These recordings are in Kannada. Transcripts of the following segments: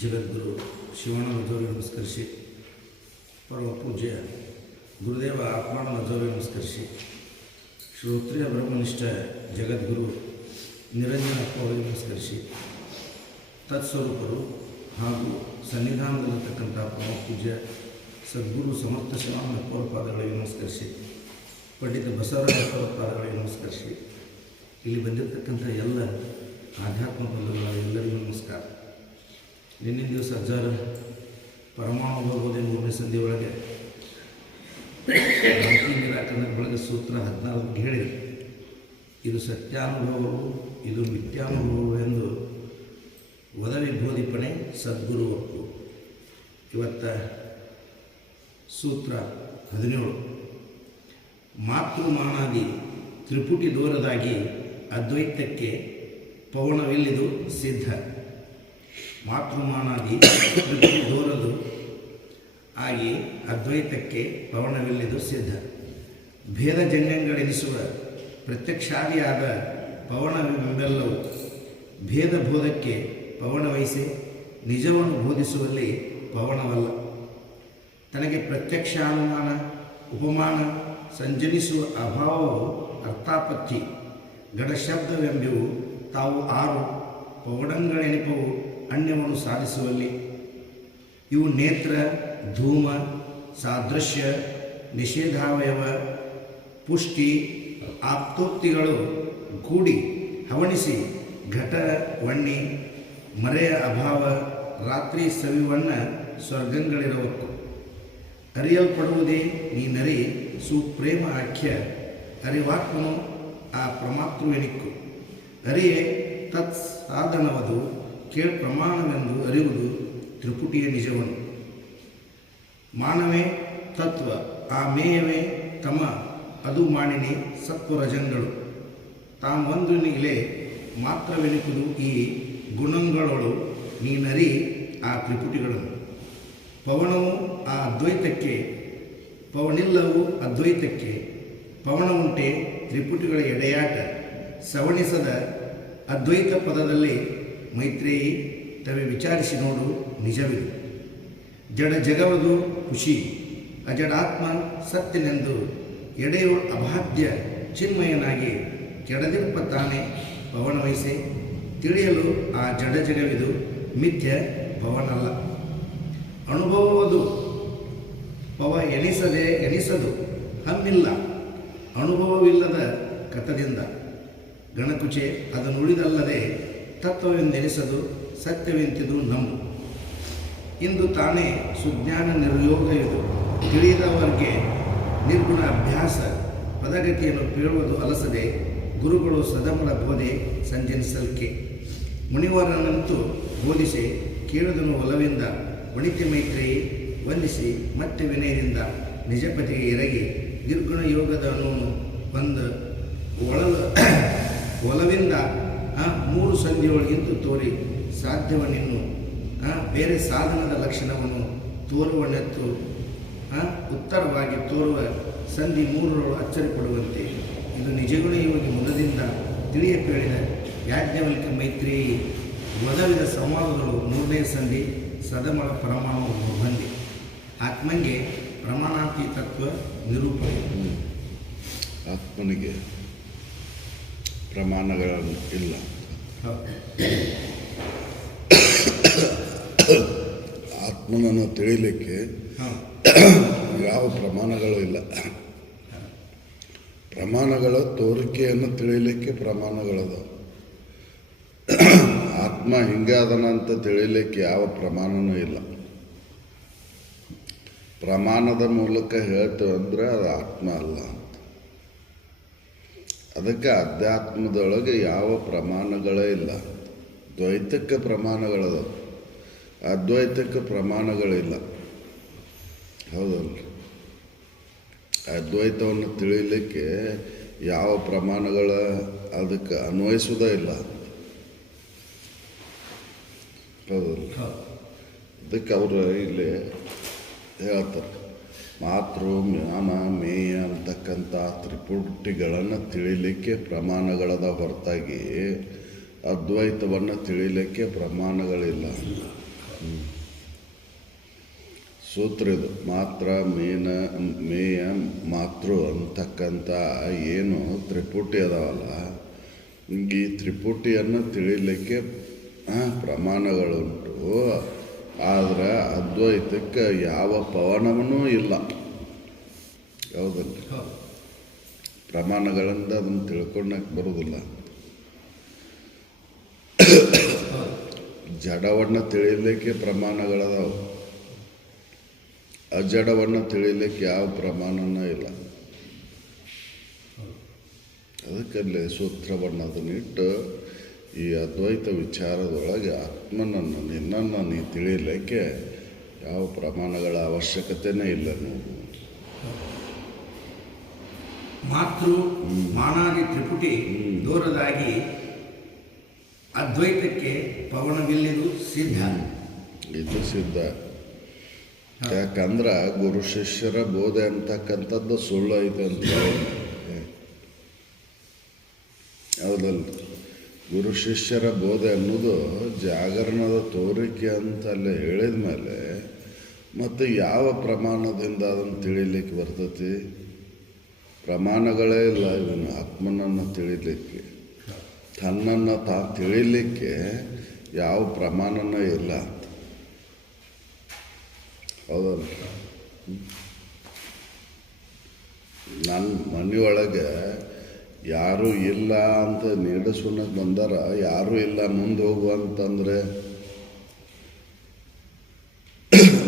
ಜಗದ್ಗುರು ಶಿವಣ್ಣನವರಿಗೆ ನಮಸ್ಕರಿಸಿ, ಪರಮ ಪೂಜ್ಯ ಗುರುದೇವ ಆತ್ಮಾನಂದವರಿಗೆ ನಮಸ್ಕರಿಸಿ, ಶ್ರೋತ್ರಿಯ ಬ್ರಹ್ಮನಿಷ್ಠ ಜಗದ್ಗುರು ನಿರಂಜನಪ್ಪ ಅವರಿಗೆ ನಮಸ್ಕರಿಸಿ, ತತ್ಸ್ವರೂಪರು ಹಾಗೂ ಸನ್ನಿಧಾನದಲ್ಲಿರ್ತಕ್ಕಂಥ ಪರಮ ಪೂಜ್ಯ ಸದ್ಗುರು ಸಮರ್ಥ ಶಿವಾನಂದಪ್ಪ ಅವರ ಪಾದಗಳಿಗೆ ನಮಸ್ಕರಿಸಿ, ಪಂಡಿತ ಬಸವರಾಜಪ್ಪ ಅವರ ಪಾದಗಳಿಗೆ ನಮಸ್ಕರಿಸಿ, ಇಲ್ಲಿ ಬಂದಿರತಕ್ಕಂಥ ಎಲ್ಲ ಆಧ್ಯಾತ್ಮ ಬಂಧುಗಳ ಎಲ್ಲರಿಗೂ ನಮಸ್ಕಾರ. ನಿನ್ನೆ ದಿವಸ ಅಜ್ಜಾರ ಪರಮಾಣು ಭಗವದೆ 3ನೇ ಸಂಧಿ ಒಳಗೆ ನಿರಾಕರಣೆ ಒಳಗೆ ಸೂತ್ರ 14 ಹೇಳಿದರು. ಇದು ಸತ್ಯಾನುಭವವು, ಇದು ಮಿಥ್ಯಾನುಭವವು ಎಂದು ಒದವಿ ಬೋಧಿಪಣೆ ಸದ್ಗುರು ಒಪ್ಪು. ಇವತ್ತ ಸೂತ್ರ 17 ಮಾತೃಮಾನಾದಿ ತ್ರಿಪುಟಿ ದೂರದಾಗಿ ಅದ್ವೈತಕ್ಕೆ ಪವನವಿಲ್ಲಿದು ಸಿದ್ಧ. ಮಾತೃಮಾನಾದಿ ತ್ರಿಪುಟಿ ದೂರದು ಆಗಿ ಅದ್ವೈತಕ್ಕೆ ಪವನವಿಲ್ಲಿದು ಸಿದ್ಧ. ಭೇದಜನ್ಯಗಳೆನಿಸುವ ಪ್ರತ್ಯಕ್ಷಾದಿಯಾದ ಪವನವೆಂಬೆಲ್ಲವೂ ಭೇದ ಬೋಧಕ್ಕೆ ಪವನವಹಿಸಿ ನಿಜವನ್ನು ಬೋಧಿಸುವಲ್ಲಿ ಪವನವಲ್ಲ. ತನಗೆ ಪ್ರತ್ಯಕ್ಷಾನುಮಾನ ಉಪಮಾನ ಸಂಜನಿಸುವ ಅಭಾವವು ಅರ್ಥಾಪತ್ತಿ ಗಡಶಬ್ದವೆಂಬಿವು ತಾವು 6 ಪವನಗಳೆನಿಪವು ಅನ್ಯವನ್ನು ಸಾಧಿಸುವಲ್ಲಿ. ಇವು ನೇತ್ರ, ಧೂಮ, ಸಾದೃಶ್ಯ, ನಿಷೇಧಾವಯವ, ಪುಷ್ಟಿ, ಆಪ್ತೋಕ್ತಿಗಳು ಕೂಡಿ ಹವಣಿಸಿ ಘಟ ವಣ್ಣಿ ಮರೆಯ ಅಭಾವ ರಾತ್ರಿ ಸವಿವಣ್ಣ ಸ್ವರ್ಗಗಳಿರಬೇಕು. ಅರಿಯಲ್ಪಡುವುದೇ ನೀನರಿ ಸುಪ್ರೇಮ ಆಖ್ಯ ಅರಿವಾತ್ಮನು ಆ ಪ್ರಮಾತೃವೆನಿಕ್ಕು. ಅರಿಯೇ ತತ್ ಸಾಧನವದು ಕೇಳ್ ಪ್ರಮಾಣವೆಂದು ಅರಿವುದು ತ್ರಿಪುಟಿಯ ನಿಜವನ್ನು. ಮಾನವೇ ತತ್ವ ಆ ಮೇಯವೇ ತಮ ಅದು ಮಾಡಿನಿ ಸತ್ವರಜಂಗಳು ತಾಮೊಂದು ಇಲೆ ಮಾತ್ರವೆನಿಸುವುದು ಈ ಗುಣಗಳೊಳು ನೀನರಿ ಆ ತ್ರಿಪುಟಿಗಳನ್ನು. ಪವನವು ಆ ಅದ್ವೈತಕ್ಕೆ, ಪವನಿಲ್ಲವು ಅದ್ವೈತಕ್ಕೆ. ಪವನವುಂಟೆ ತ್ರಿಪುಟಿಗಳ ಎಡೆಯಾಟ ಸವಣಿಸದ ಅದ್ವೈತ ಪದದಲ್ಲಿ ಮೈತ್ರೇಯಿ ತವೆ ವಿಚಾರಿಸಿ ನೋಡು ನಿಜವಿದು. ಜಡ ಜಗವದು ಖುಷಿ ಅಜಡಾತ್ಮ ಸತ್ಯನೆಂದು ಎಡೆಯು ಅಬಾಧ್ಯ ಚಿನ್ಮಯನಾಗಿ ಕೆಡದಿರ್ಪ ತಾನೇ ಪವನವಹಿಸೆ. ತಿಳಿಯಲು ಆ ಜಡ ಜಗವಿದು ಮಿಥ್ಯ ಪವನಲ್ಲ. ಅನುಭವವದು ಪವ ಎನಿಸದು ಹಮ್ಮಿಲ್ಲ ಅನುಭವವಿಲ್ಲದ ಕಥದಿಂದ. ಗಣಕುಚೆ ಅದನ್ನುಳಿದಲ್ಲದೆ ತತ್ವವೆಂದೆನಿಸದು ಸತ್ಯವೆಂತಿದು ನಂಬು. ಇಂದು ತಾನೇ ಸುಜ್ಞಾನ ನಿರ್ಯೋಗ ಇದು ತಿಳಿದವರಿಗೆ ನಿರ್ಗುಣ ಅಭ್ಯಾಸ ಪದಗತಿಯನ್ನು ಪೇಳುವುದು ಅಲಸದೆ ಗುರುಗಳು ಸದಮಲ ಬೋಧೆ ಸಂಜನಿಸಲ್ಕೆ. ಮುನಿವರನಂತೂ ಬೋಧಿಸಿ ಕೇಳುವುದನ್ನು ಒಲವಿಂದ ವಣಿತಿ ಮೈತ್ರೇಯಿ ವಂದಿಸಿ ಮತ್ತೆ ವಿನಯದಿಂದ ನಿಜಪತಿಗೆ ಎರಗಿ ನಿರ್ಗುಣ ಯೋಗದ ಒಂದು ಒಲವಿಂದ 3 ಸಂಧಿಯೊಳಗಿಂದು ತೋರಿ ಸಾಧ್ಯವನ್ನಿನ್ನು ಬೇರೆ ಸಾಧನದ ಲಕ್ಷಣವನ್ನು ತೋರುವನೆತ್ತು ಉತ್ತರವಾಗಿ ತೋರುವ ಸಂಧಿ 3ರೊಳು ಅಚ್ಚರಿಪಡುವಂತೆ. ಇದು ನಿಜಗುಣ ಯೋಗಿ ಮುದದಿಂದ ತಿಳಿಯಪೇಳಿದ ಯಾಜ್ಞವಲ್ಕ ಮೈತ್ರೇಯಿ ಒದವಿದ ಸಂವಾದಗಳು 3ನೇ ಸಂಧಿ ಸದಮಳ ಪರಮಾಣು ಬಂದಿ. ಆತ್ಮಂಗೆ ಪ್ರಮಾಣಾತೀತತ್ವ ನಿರೂಪಣೆ. ಆತ್ಮನಿಗೆ ಪ್ರಮಾಣಗಳು ಇಲ್ಲ. ಆತ್ಮನನ್ನು ತಿಳಿಯಲಿಕ್ಕೆ ಯಾವ ಪ್ರಮಾಣಗಳು ಇಲ್ಲ. ಪ್ರಮಾಣಗಳ ತೋರಿಕೆಯನ್ನು ತಿಳಿಯಲಿಕ್ಕೆ ಪ್ರಮಾಣಗಳದ. ಆತ್ಮ ಹಿಂಗಾದನ ಅಂತ ತಿಳಿಯಲಿಕ್ಕೆ ಯಾವ ಪ್ರಮಾಣನೂ ಇಲ್ಲ. ಪ್ರಮಾಣದ ಮೂಲಕ ಹೇಳ್ತೇವೆ ಅಂದರೆ ಅದು ಆತ್ಮ ಅಲ್ಲ ಅಂತ. ಅದಕ್ಕೆ ಅಧ್ಯಾತ್ಮದೊಳಗೆ ಯಾವ ಪ್ರಮಾಣಗಳೇ ಇಲ್ಲ. ದ್ವೈತಕ್ಕೆ ಪ್ರಮಾಣಗಳದ, ಅದ್ವೈತಕ್ಕೆ ಪ್ರಮಾಣಗಳಿಲ್ಲ. ಹೌದಲ್ಲ? ಅದ್ವೈತವನ್ನು ತಿಳಿಯಲಿಕ್ಕೆ ಯಾವ ಪ್ರಮಾಣಗಳ ಅದಕ್ಕೆ ಅನ್ವಯಿಸೋದೇ ಇಲ್ಲ. ಹೌದಲ್ಲ? ಅದಕ್ಕೆ ಅವರು ಇಲ್ಲಿ ಹೇಳ್ತಾರೆ, ಮಾತೃ ಮ್ಯಾಮ ಮೇಯ ಅಂತಕ್ಕಂಥ ತ್ರಿಪುಟಿಗಳನ್ನು ತಿಳಿಲಿಕ್ಕೆ ಪ್ರಮಾಣಗಳದ ಹೊರತಾಗಿ ಅದ್ವೈತವನ್ನು ತಿಳಿಲಿಕ್ಕೆ ಪ್ರಮಾಣಗಳಿಲ್ಲ. ಸೂತ್ರ ಇದು. ಮಾತ್ರ ಮೇಯ ಮಾತೃ ಅಂತಕ್ಕಂಥ ಏನು ತ್ರಿಪುಟಿ ಅದಾವಲ್ಲ, ಈ ತ್ರಿಪುಟಿಯನ್ನು ತಿಳಿಲಿಕ್ಕೆ ಪ್ರಮಾಣಗಳುಂಟು. ಆದರೆ ಅದ್ವೈತಕ್ಕೆ ಯಾವ ಪವನವೂ ಇಲ್ಲ. ಯಾವುದಲ್ಲ? ಪ್ರಮಾಣಗಳಿಂದ ಅದನ್ನು ತಿಳ್ಕೊಳಕ್ಕೆ ಬರೋದಿಲ್ಲ. ಜಡವನ್ನು ತಿಳಿಲಿಕ್ಕೆ ಪ್ರಮಾಣಗಳದಾವು, ಅಜಡವನ್ನು ತಿಳಿಲಿಕ್ಕೆ ಯಾವ ಪ್ರಮಾಣನೂ ಇಲ್ಲ. ಅದಕ್ಕಲ್ಲೇ ಸೂತ್ರವನ್ನು ಅದನ್ನಿಟ್ಟು ಈ ಅದ್ವೈತ ವಿಚಾರದೊಳಗೆ ಆತ್ಮನನ್ನು ನಿನ್ನನ್ನು ನೀ ತಿಳಿಯಲಿಕ್ಕೆ ಯಾವ ಪ್ರಮಾಣಗಳ ಅವಶ್ಯಕತೆನೇ ಇಲ್ಲ. ನೀವು ಮಾತೃ ಮಾನಾದಿ ತ್ರಿಪುಟಿ ದೂರದಾಗಿ ಅದ್ವೈತಕ್ಕೆ ಪವನವಿಲ್ಲಿದು ಸಿದ್ಧ. ಇದು ಸಿದ್ಧ. ಯಾಕಂದ್ರೆ ಗುರು ಶಿಷ್ಯರ ಬೋಧೆ ಅಂತಕ್ಕಂಥದ್ದು ಸುಳ್ಳು ಐತೆ ಅಂತ ಹೇಳಿ. ಹೌದಲ್ಲ? ಗುರು ಶಿಷ್ಯರ ಬೋಧೆ ಅನ್ನೋದು ಜಾಗರಣದ ತೋರಿಕೆ ಅಂತ ಅಲ್ಲಿ ಹೇಳಿದ ಮೇಲೆ ಮತ್ತು ಯಾವ ಪ್ರಮಾಣದಿಂದ ಅದನ್ನು ತಿಳಿಲಿಕ್ಕೆ ಬರ್ತೈತಿ? ಪ್ರಮಾಣಗಳೇ ಇಲ್ಲ. ಇದನ್ನು ಆತ್ಮನನ್ನು ತಿಳಿಲಿಕ್ಕೆ, ತನ್ನನ್ನು ತಿಳಿಲಿಕ್ಕೆ ಯಾವ ಪ್ರಮಾಣನೂ ಇಲ್ಲ ಅಂತ. ಹೌದಲ್ಲ? ನನ್ನ ಮನೆಯೊಳಗೆ ಯಾರೂ ಇಲ್ಲ ಅಂತ ನೀಡಿಸೋಣಕ್ಕೆ ಬಂದಾರ, ಯಾರೂ ಇಲ್ಲ ಮುಂದೆ ಹೋಗು ಅಂತಂದರೆ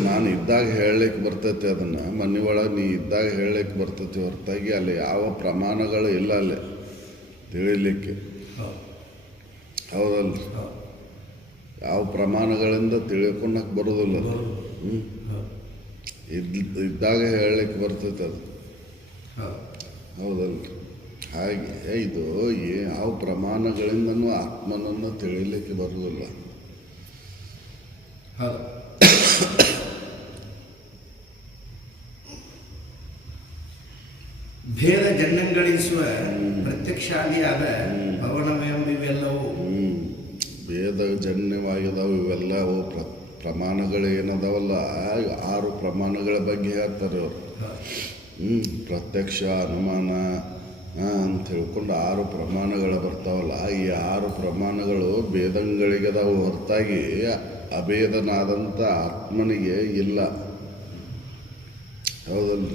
ನಾನು ಇದ್ದಾಗ ಹೇಳಲಿಕ್ಕೆ ಬರ್ತೈತಿ. ಅದನ್ನು ಮನೆಯೊಳಗೆ ನೀ ಇದ್ದಾಗ ಹೇಳಲಿಕ್ಕೆ ಬರ್ತೈತಿ ಹೊರತಾಗಿ ಅಲ್ಲಿ ಯಾವ ಪ್ರಮಾಣಗಳು ಇಲ್ಲ ಅಲ್ಲಿ ತಿಳಿಲಿಕ್ಕೆ. ಹೌದಲ್ಲ? ಯಾವ ಪ್ರಮಾಣಗಳಿಂದ ತಿಳ್ಕೊಳಕ್ಕೆ ಬರೋದಿಲ್ಲ. ಇದ್ದಾಗ ಹೇಳಲಿಕ್ಕೆ ಬರ್ತೈತೆ ಅದು. ಹೌದಲ್ಲ? ಹಾಗೆ ಇದು ಯಾವ ಪ್ರಮಾಣಗಳಿಂದನೂ ಆತ್ಮನನ್ನು ತಿಳಿಲಿಕ್ಕೆ ಬರುವುದಿಲ್ಲ. ಭೇದ ಜನ್ಯಗಳಿಸುವ ಪ್ರತ್ಯಕ್ಷಾದಿಯಾದ ಪವನವೆಂಬಿವೆಲ್ಲವೂ ಭೇದ ಜನ್ಯವಾಗಿದಾವೆ ಇವೆಲ್ಲವು. ಪ್ರಮಾಣಗಳು ಏನದಾವಲ್ಲ, 6 ಪ್ರಮಾಣಗಳ ಬಗ್ಗೆ ಹೇಳ್ತಾರೆ ಅವರು. ಪ್ರತ್ಯಕ್ಷ, ಅನುಮಾನ ಅಂತ ಹೇಳ್ಕೊಂಡು 6 ಪ್ರಮಾಣಗಳು ಬರ್ತಾವಲ್ಲ. ಈ 6 ಪ್ರಮಾಣಗಳು ಭೇದಂಗಳಿಗದಾವು ಹೊರತಾಗಿ ಅಭೇದನಾದಂಥ ಆತ್ಮನಿಗೆ ಇಲ್ಲ. ಹೌದಲ್ಲ?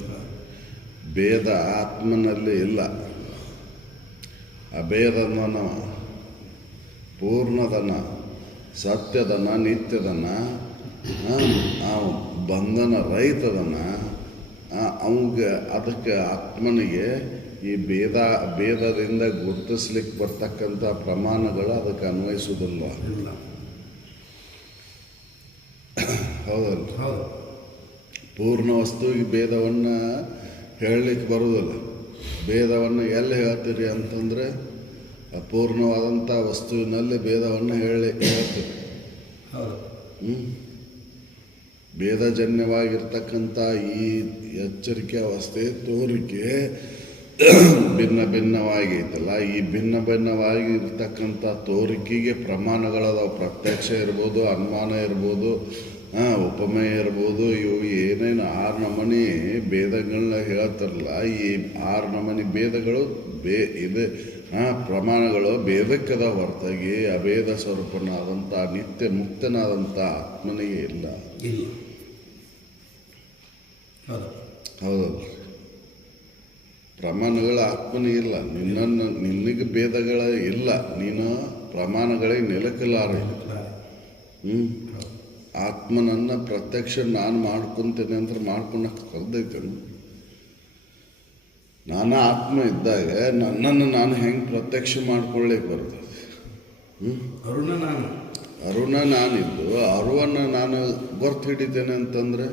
ಭೇದ ಆತ್ಮನಲ್ಲಿ ಇಲ್ಲ. ಅಭೇದನ, ಪೂರ್ಣದನ, ಸತ್ಯದನ, ನಿತ್ಯದನ, ಬಂಧನ ರಹಿತದನ. ಅವಂಗೆ ಅದಕ್ಕೆ ಆತ್ಮನಿಗೆ ಈ ಭೇದದಿಂದ ಗುರುತಿಸ್ಲಿಕ್ಕೆ ಬರ್ತಕ್ಕಂಥ ಪ್ರಮಾಣಗಳು ಅದಕ್ಕೆ ಅನ್ವಯಿಸೋದಿಲ್ಲ. ಹೌದಲ್ಲ? ಪೂರ್ಣ ವಸ್ತುವಿಗೆ ಭೇದವನ್ನು ಹೇಳಲಿಕ್ಕೆ ಬರೋದಿಲ್ಲ. ಭೇದವನ್ನು ಎಲ್ಲಿ ಹೇಳ್ತೀರಿ ಅಂತಂದರೆ ಅಪೂರ್ಣವಾದಂಥ ವಸ್ತುವಿನಲ್ಲಿ ಭೇದವನ್ನು ಹೇಳ್ತೀರಿ. ಭೇದಜನ್ಯವಾಗಿರ್ತಕ್ಕಂಥ ಈ ಎಚ್ಚರಿಕೆ ಅವಸ್ಥೆ ತೋರಿಕೆ ಭಿನ್ನ ಭಿನ್ನವಾಗೈತಲ್ಲ. ಈ ಭಿನ್ನ ಭಿನ್ನವಾಗಿರ್ತಕ್ಕಂಥ ತೋರಿಕೆಗೆ ಪ್ರಮಾಣಗಳದಾವ. ಪ್ರತ್ಯಕ್ಷ ಇರ್ಬೋದು, ಅನುಮಾನ ಇರ್ಬೋದು, ಉಪಮೇಯ ಇರ್ಬೋದು. ಇವು ಏನೇನು 6 ನಮೂನಿ ಭೇದಗಳನ್ನ ಹೇಳ್ತಾರಲ್ಲ, ಈ 6 ನಮೂನಿ ಭೇದಗಳು ಇದು ಪ್ರಮಾಣಗಳು ಭೇದಕ್ಕದ ಹೊರತಾಗಿ ಅಭೇದ ಸ್ವರೂಪನಾದಂಥ ನಿತ್ಯ ಮುಕ್ತನಾದಂಥ ಆತ್ಮನಿಗೆ ಇಲ್ಲ. ಹೌದಲ್ಲ? ಪ್ರಮಾಣಗಳ ಆತ್ಮನಿಗಿಲ್ಲ. ನಿನಗೆ ಭೇದಗಳ ಇಲ್ಲ. ನೀನು ಪ್ರಮಾಣಗಳಿಗೆ ನಿಲಕಲಾರ. ಆತ್ಮನನ್ನು ಪ್ರತ್ಯಕ್ಷ ನಾನು ಮಾಡ್ಕೊತೇನೆ ಅಂದ್ರೆ ಮಾಡ್ಕೊಳಕ್ಕೆ ಸಾಧ್ಯೈತೇನು? ನಾನು ಆತ್ಮ ಇದ್ದಾಗ ನನ್ನನ್ನು ನಾನು ಹೆಂಗೆ ಪ್ರತ್ಯಕ್ಷ ಮಾಡ್ಕೊಳ್ಳಿಕ್ಕೆ ಬರ್ತದೆ? ಅರುಣ ನಾನು ಅರುಣ ನಾನಿದ್ದು ಅರುವನ್ನು ನಾನು ಗೊತ್ತು ಹಿಡಿತೇನೆ ಅಂತಂದರೆ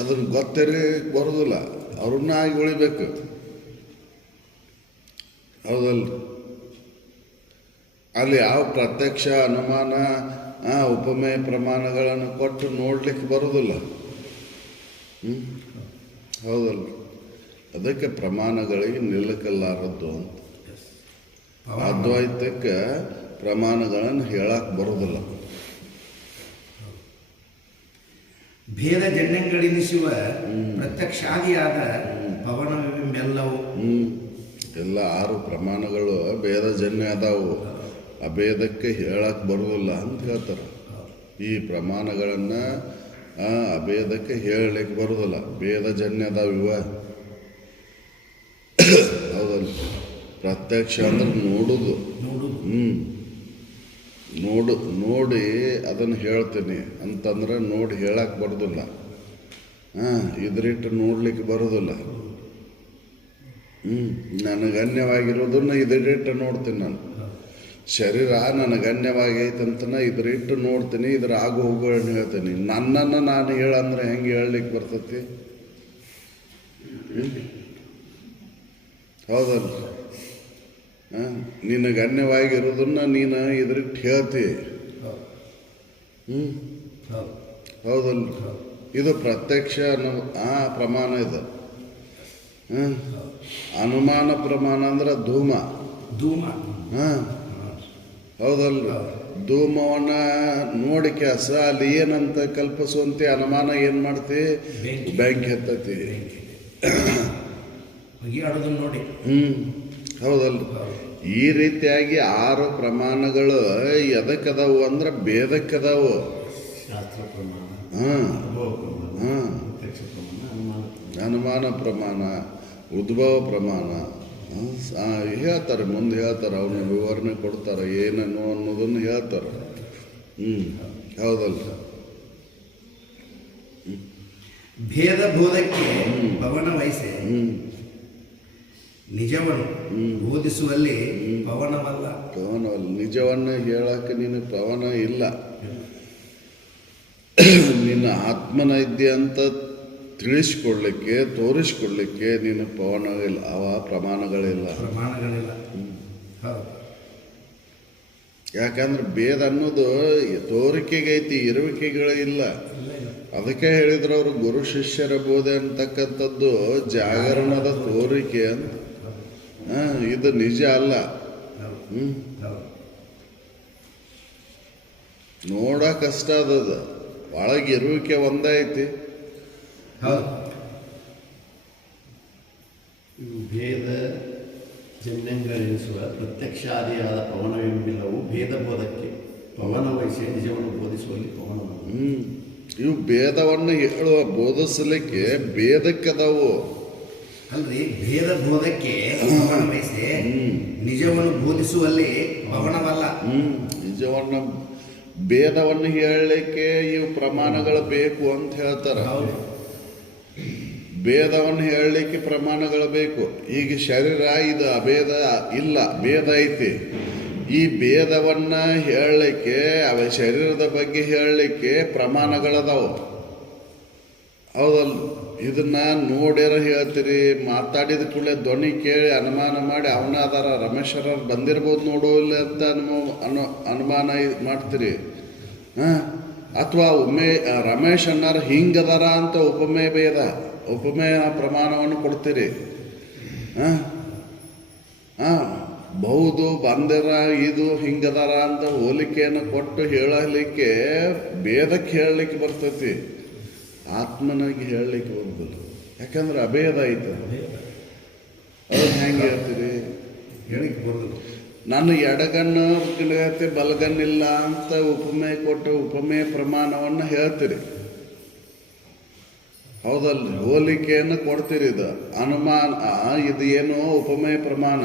ಅದನ್ನು ಗೊತ್ತೇರಿ ಬರೋದಿಲ್ಲ. ಅರುಣ ಆಗಿ ಉಳಿಬೇಕು, ಹೌದಲ್ಲ? ಅಲ್ಲಿ ಯಾವ ಪ್ರತ್ಯಕ್ಷ ಅನುಮಾನ ಉಪಮೇಯ ಪ್ರಮಾಣಗಳನ್ನು ಕೊಟ್ಟು ನೋಡ್ಲಿಕ್ಕೆ ಬರೋದಿಲ್ಲ. ಹೌದಲ್ಲ? ಅದಕ್ಕೆ ಪ್ರಮಾಣಗಳಿಗೆ ನಿಲ್ಲಕಲ್ಲಾರದ್ದು ಅಂತ. ಅದ್ವೈತಕ್ಕೆ ಪ್ರಮಾಣಗಳನ್ನು ಹೇಳಕ್ಕೆ ಬರೋದಿಲ್ಲ. ಭೇದ ಜನ್ಯಗಳೆನಿಸುವ ಪ್ರತ್ಯಕ್ಷಾದಿಯಾದ ಪವನವೆಂಬೆಲ್ಲವೂ ಎಲ್ಲ 6 ಪ್ರಮಾಣಗಳು ಭೇದಜನ್ಯ ಅದಾವು, ಅಭೇದಕ್ಕೆ ಹೇಳಕ್ಕೆ ಬರೋದಿಲ್ಲ ಅಂತ ಹೇಳ್ತಾರೆ. ಈ ಪ್ರಮಾಣಗಳನ್ನು ಅಭೇದಕ್ಕೆ ಹೇಳಲಿಕ್ಕೆ ಬರೋದಿಲ್ಲ, ಭೇದಜನ್ಯ ಅದಾವ ಇವ. ಹೌದಲ್ಲ? ಪ್ರತ್ಯಕ್ಷ ಅಂದ್ರೆ ನೋಡುದು. ನೋಡಿ ಅದನ್ನು ಹೇಳ್ತೀನಿ ಅಂತಂದ್ರೆ ನೋಡಿ ಹೇಳಕ್ಕೆ ಬರೋದಿಲ್ಲ. ಇದರಿಟ್ಟು ನೋಡ್ಲಿಕ್ಕೆ ಬರೋದಿಲ್ಲ. ನನಗನ್ಯವಾಗಿರೋದನ್ನ ಇದರಿಟ್ಟು ನೋಡ್ತೀನಿ. ನಾನು ಶರೀರ ನನಗನ್ಯವಾಗೈತಂತನ ಇದರಿಟ್ಟು ನೋಡ್ತೀನಿ, ಇದ್ರ ಆಗು ಹೋಗುಗಳನ್ನ ಹೇಳ್ತೀನಿ. ನನ್ನನ್ನು ನಾನು ಹೇಳಂದ್ರೆ ಹೆಂಗೆ ಹೇಳಲಿಕ್ಕೆ ಬರ್ತೈತಿ? ಹೌದಲ್ಲ? ನಿನಗನ್ಯವಾಗಿರೋದನ್ನ ನೀನು ಇದರಿಟ್ಟು ಹೇಳ್ತಿ. ಹೌದಲ್ಲ? ಇದು ಪ್ರತ್ಯಕ್ಷ ಪ್ರಮಾಣ. ಇದು ಅನುಮಾನ ಪ್ರಮಾಣ ಅಂದ್ರೆ ಧೂಮ. ಹೌದಲ್ವ? ಧೂಮವನ್ನ ನೋಡಿ ಕೆಲಸ ಅಲ್ಲಿ ಏನಂತ ಕಲ್ಪಿಸುವಂತೆ ಅನುಮಾನ ಏನು ಮಾಡ್ತಿ? ಬೆಂಕಿ ಹತ್ತತಿ. ನೋಡಿ. ಹೌದಲ್ಲ? ಈ ರೀತಿಯಾಗಿ 6 ಪ್ರಮಾಣಗಳು ಎದಕ್ಕದಾವು ಅಂದ್ರೆ ಭೇದಕ್ಕದಾವು. ಅನುಮಾನ ಪ್ರಮಾಣ, ಉದ್ಭವ ಪ್ರಮಾಣ ಹೇಳ್ತಾರೆ. ಮುಂದೆ ಹೇಳ್ತಾರೆ, ಅವನ್ನ ವಿವರಣೆ ಕೊಡ್ತಾರೆ, ಏನನ್ನು ಅನ್ನೋದನ್ನು ಹೇಳ್ತಾರೆ. ಹೌದಲ್ಲ? ಭೇದ ಬೋಧಕ್ಕೆ ಪವನ ವಹಿಸೆ ನಿಜವನ್ನು ಬೋಧಿಸುವಲ್ಲಿ ಪವನವಲ್ಲ. ನಿಜವನ್ನ ಹೇಳಕ್ಕೆ ನೀನು ಪವನ ಇಲ್ಲ. ನಿನ್ನ ಆತ್ಮನ ಇದ್ದೆ ಅಂತ ತಿಳಿಸ್ಕೊಡ್ಲಿಕ್ಕೆ, ತೋರಿಸ್ಕೊಡ್ಲಿಕ್ಕೆ ನೀನು ಪವನ ಇಲ್ಲ. ಅವ ಪ್ರಮಾಣಗಳಿಲ್ಲ. ಯಾಕಂದ್ರೆ ಭೇದ ಅನ್ನೋದು ತೋರಿಕೆಗೈತಿ, ಇರುವಿಕೆಗಳಿಲ್ಲ. ಅದಕ್ಕೆ ಹೇಳಿದ್ರು ಅವರು ಗುರು ಶಿಷ್ಯರ ಬೋಧೆ ಅಂತಕ್ಕಂಥದ್ದು ಜಾಗರಣದ ತೋರಿಕೆ ಅಂತ. ಇದು ನಿಜ ಅಲ್ಲ. ನೋಡಕ್ ಕಷ್ಟ ಅದ. ಒಳಗೆ ಇರುವಿಕೆ ಒಂದೇ ಐತಿ. ಭೇದ ಜನ್ಯಗಳೆನಿಸುವ ಪ್ರತ್ಯಕ್ಷಾದಿಯಾದ ಪವನವೆಂಬಿಲ್ಲವೂ ಭೇದ ಬೋಧಕ್ಕೆ ಪವನ ವಹಿಸಿ ನಿಜವನ್ನು ಬೋಧಿಸುವಲ್ಲಿ ಪವನವನ್ನು. ಇವು ಭೇದವನ್ನು ಹೇಳುವ ಬೋಧಿಸಲಿಕ್ಕೆ ಭೇದಕ್ಕದವು ಅಲ್ರಿ. ಭೇದ ಬೋಧಕ್ಕೆ ಪವನ ವಹಿಸಿ ನಿಜವನ್ನು ಬೋಧಿಸುವಲ್ಲಿ ಪವನವಲ್ಲ. ನಿಜವನ್ನು ಭೇದವನ್ನು ಹೇಳಲಿಕ್ಕೆ ಇವು ಪ್ರಮಾಣಗಳು ಬೇಕು ಅಂತ ಹೇಳ್ತಾರೆ. ಭೇದವನ್ನು ಹೇಳಲಿಕ್ಕೆ ಪ್ರಮಾಣಗಳು ಬೇಕು. ಈಗ ಶರೀರ ಇದು ಅಭೇದ ಇಲ್ಲ, ಭೇದ ಐತಿ. ಈ ಭೇದವನ್ನ ಹೇಳಲಿಕ್ಕೆ ಶರೀರದ ಬಗ್ಗೆ ಹೇಳಲಿಕ್ಕೆ ಪ್ರಮಾಣಗಳದಾವು. ಹೌದಲ್ಲ? ಇದನ್ನ ನೋಡ್ಯಾರ ಹೇಳ್ತೀರಿ, ಮಾತಾಡಿದ ಕೂಡಲೇ ಧ್ವನಿ ಕೇಳಿ ಅನುಮಾನ ಮಾಡಿ ಅವನ ಅದಾರ ರಮೇಶ್ವರ ಬಂದಿರ್ಬೋದು ನೋಡೋಲ್ಲ ಅಂತ ಅನುಮಾನ ಮಾಡ್ತೀರಿ. ಅಥವಾ ರಮೇಶ್ ಅನ್ನಾರ ಹಿಂಗದಾರ ಅಂತ ಉಪಮೇಯ ಭೇದ, ಉಪಮೇಯ ಪ್ರಮಾಣವನ್ನು ಕೊಡ್ತೀರಿ. ಬಹುದು ಬಂದಿರ ಇದು ಹಿಂಗದಾರ ಅಂತ ಹೋಲಿಕೆಯನ್ನು ಕೊಟ್ಟು ಹೇಳಲಿಕ್ಕೆ ಭೇದಕ್ಕೆ ಹೇಳಲಿಕ್ಕೆ ಬರ್ತೈತಿ, ಆತ್ಮನಾಗಿ ಹೇಳಲಿಕ್ಕೆ ಬರೋದಿಲ್ಲ. ಯಾಕಂದ್ರೆ ಅಭೇದ ಐತೆ. ಅದು ಹೆಂಗೆ ಹೇಳ್ತೀರಿ? ಹೇಳಿಕ್ಕೆ ಬರೋದಿಲ್ಲ. ನಾನು ಎಡಗಣ್ಣು ಬಲಗಣ್ಣಿಲ್ಲ ಅಂತ ಉಪಮೇಯ ಕೊಟ್ಟು ಉಪಮೇಯ ಪ್ರಮಾಣವನ್ನು ಹೇಳ್ತೀರಿ. ಹೌದಲ್ರಿ? ಹೋಲಿಕೆಯನ್ನು ಕೊಡ್ತೀರಿ. ಇದು ಅನುಮಾನ, ಇದು ಏನೋ ಉಪಮೇಯ ಪ್ರಮಾಣ.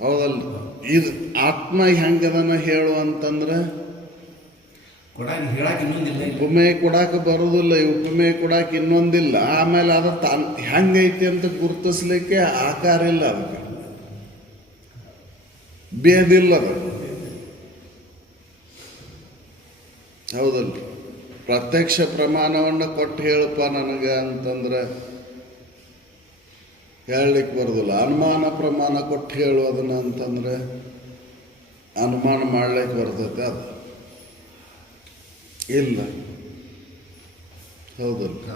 ಹೌದಲ್ಲ. ಇದು ಆತ್ಮ ಹೆಂಗದನ ಹೇಳು ಅಂತಂದ್ರೆ ಕೊಡಾಗಿ ಹೇಳಕ್ಕೆ ಇನ್ನೊಂದಿಲ್ಲ. ಉಪಮೆ ಕೊಡಾಕ ಬರೋದಿಲ್ಲ, ಈ ಉಪಮೆ ಕೊಡಾಕ ಇನ್ನೊಂದಿಲ್ಲ. ಆಮೇಲೆ ಅದು ಹೆಂಗೈತಿ ಅಂತ ಗುರುತಿಸ್ಲಿಕ್ಕೆ ಆಕಾರ ಇಲ್ಲ, ಅದಕ್ಕೆ ಭೇದಿಲ್ಲ ಅದು. ಹೌದಲ್ಲ. ಪ್ರತ್ಯಕ್ಷ ಪ್ರಮಾಣವನ್ನು ಕೊಟ್ಟು ಹೇಳಪ್ಪ ನನಗೆ ಅಂತಂದ್ರೆ ಹೇಳಲಿಕ್ಕೆ ಬರೋದಿಲ್ಲ. ಅನುಮಾನ ಪ್ರಮಾಣ ಕೊಟ್ಟು ಹೇಳು ಅದನ್ನ ಅಂತಂದ್ರೆ ಅನುಮಾನ ಮಾಡ್ಲಿಕ್ಕೆ ಬರ್ತೈತೆ, ಅದು ಇಲ್ಲ. ಹೌದಲ್ಲ.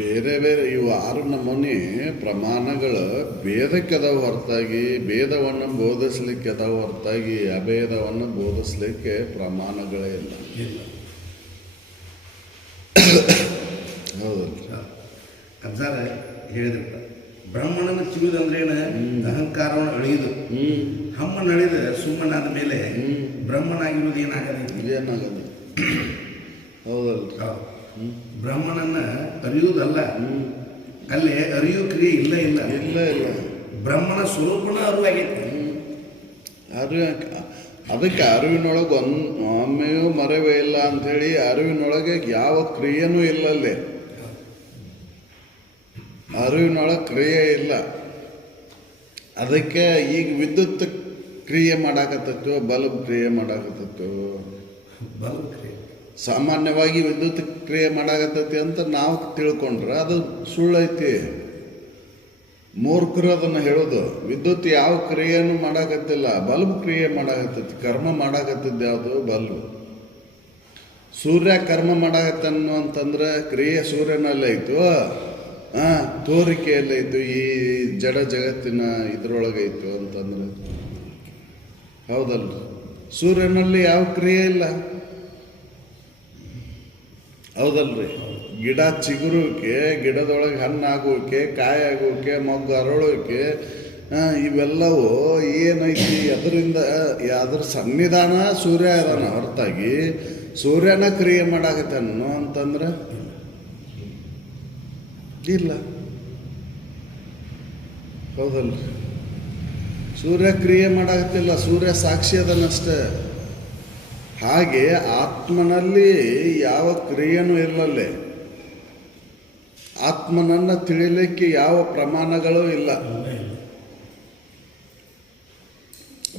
ಬೇರೆ ಬೇರೆ ಇವು 6 ನಮೂನಿ ಪ್ರಮಾಣಗಳು ಭೇದಕ್ಕೆ ಅದಾವ ಹೊರತಾಗಿ ಭೇದವನ್ನು ಬೋಧಿಸ್ಲಿಕ್ಕೆ ಅದಾವ ಹೊರತಾಗಿ ಅಭೇದವನ್ನು ಬೋಧಿಸ್ಲಿಕ್ಕೆ ಪ್ರಮಾಣಗಳೇ ಇಲ್ಲ. ಹೌದಲ್ಲ. ಕಂಸಾರ ಹೇಳಿದ್ರಪ್ಪ, ಬ್ರಹ್ಮಣನ ಚಿಗುದಂದ್ರೆ ಅಹಂಕಾರವನ್ನು ಅಳಿಯುದು, ಹಮ್ಮನ ಅಳಿದ ಸುಮ್ಮನಾದ ಮೇಲೆ ಬ್ರಹ್ಮನಾಗಿರುವುದು ಏನಾಗದು? ಹೌದಲ್ಲ. ಬ್ರಹ್ಮನನ್ನ ಅರಿಯುವುದಲ್ಲ, ಅಲ್ಲಿ ಅರಿಯೋ ಕ್ರಿಯೆ ಇಲ್ಲ ಇಲ್ಲ ಇಲ್ಲ ಇಲ್ಲ. ಬ್ರಹ್ಮನ ಸ್ವರೂಪನ ಅರಿವಾಗೈತಿ. ಅದಕ್ಕೆ ಅರಿವಿನೊಳಗೆ ಒಮ್ಮೆಯೂ ಮರೆವೇ ಇಲ್ಲ ಅಂಥೇಳಿ ಅರಿವಿನೊಳಗೆ ಯಾವ ಕ್ರಿಯೆನೂ ಇಲ್ಲಲ್ಲಿ. ಅರಿವಿನೊಳಗೆ ಕ್ರಿಯೆ ಇಲ್ಲ. ಅದಕ್ಕೆ ಈಗ ವಿದ್ಯುತ್ ಕ್ರಿಯೆ ಮಾಡಾಕತ್ತೋ, ಬಲ್ಬ್ ಕ್ರಿಯೆ ಮಾಡಾಕತ್ತೋ. ಬಲ್ಬ್ ಕ್ರಿಯೆ ಸಾಮಾನ್ಯವಾಗಿ ವಿದ್ಯುತ್ ಕ್ರಿಯೆ ಮಾಡಾಕತ್ತೈತಿ ಅಂತ ನಾವು ತಿಳ್ಕೊಂಡ್ರೆ ಅದು ಸುಳ್ಳೈತಿ. ಮೂರ್ಖರು ಅದನ್ನು ಹೇಳೋದು. ವಿದ್ಯುತ್ ಯಾವ ಕ್ರಿಯೆನೂ ಮಾಡಾಕತ್ತಿಲ್ಲ, ಬಲ್ಬ್ ಕ್ರಿಯೆ ಮಾಡಾಕತ್ತೈತಿ. ಕರ್ಮ ಮಾಡಾಕತ್ತಿದ್ದು ಯಾವುದು? ಬಲ್ಬ್. ಸೂರ್ಯ ಕರ್ಮ ಮಾಡಾಕತ್ತನ್ನು ಅಂತಂದ್ರೆ ಕ್ರಿಯೆ ಸೂರ್ಯನಲ್ಲೈತು, ತೋರಿಕೆಯಲ್ಲೈತು, ಈ ಜಡ ಜಗತ್ತಿನ ಇದ್ರೊಳಗೈತು ಅಂತಂದ್ರೆ ಹೌದಲ್ಲ. ಸೂರ್ಯನಲ್ಲಿ ಯಾವ ಕ್ರಿಯೆ ಇಲ್ಲ. ಹೌದಲ್ರಿ. ಗಿಡ ಚಿಗುರೋಕೆ, ಗಿಡದೊಳಗೆ ಹಣ್ಣಾಗೋಕೆ, ಕಾಯಾಗೋಕೆ, ಮೊಗ್ಗು ಅರಳೋಕೆ, ಇವೆಲ್ಲವೂ ಏನೈತಿ? ಅದರಿಂದ ಅದ್ರ ಸನ್ನಿಧಾನ ಸೂರ್ಯ ಅದಾನ ಹೊರತಾಗಿ ಸೂರ್ಯನ ಕ್ರಿಯೆ ಮಾಡಾಕತ್ತಾನು ಅಂತಂದ್ರೆ ಇಲ್ಲ. ಹೌದಲ್ರಿ. ಸೂರ್ಯ ಕ್ರಿಯೆ ಮಾಡಾಕತ್ತಿಲ್ಲ, ಸೂರ್ಯ ಸಾಕ್ಷಿ ಅದನ್ನಷ್ಟೇ. ಹಾಗೆ ಆತ್ಮನಲ್ಲಿ ಯಾವ ಕ್ರಿಯೆನೂ ಇರಲಲ್ಲೇ. ಆತ್ಮನನ್ನು ತಿಳಿಲಿಕ್ಕೆ ಯಾವ ಪ್ರಮಾಣಗಳು ಇಲ್ಲ.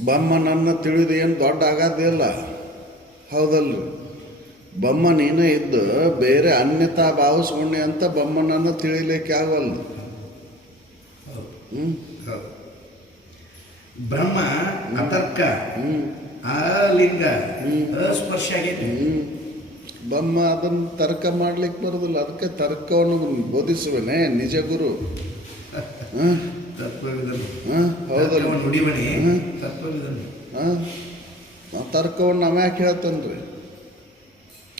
ಬ್ರಹ್ಮನನ್ನು ತಿಳಿದು ಏನು ದೊಡ್ಡ ಆಗೋದಿಲ್ಲ. ಹೌದಲ್ರಿ. ಬ್ರಹ್ಮ ನೀನೇ ಇದ್ದು ಬೇರೆ ಅನ್ಯತಾ ಭಾವಿಸ್ಕೊಂಡೆ ಅಂತ ಬ್ರಹ್ಮನನ್ನು ತಿಳಿಲಿಕ್ಕೆ ಆಗಲ್ಲ. ಬ್ರಹ್ಮ ಅತರ್ಕ, ಲಿಂಗ, ಅಸ್ಪರ್ಶ ಆಗೈತಿ. ಬ್ರಹ್ಮ ಅದನ್ನು ತರ್ಕ ಮಾಡ್ಲಿಕ್ಕೆ ಬರೋದಿಲ್ಲ. ಅದಕ್ಕೆ ತರ್ಕವನ್ನು ಬೋಧಿಸುವನೇ ನಿಜ ಗುರು. ಹೌದಲ್ಲ. ನುಡಿಮಣಿ ತರ್ಕವನ್ನು ನಾವ್ ಯಾಕೆ ಹೇಳ್ತಾನ್ರಿ?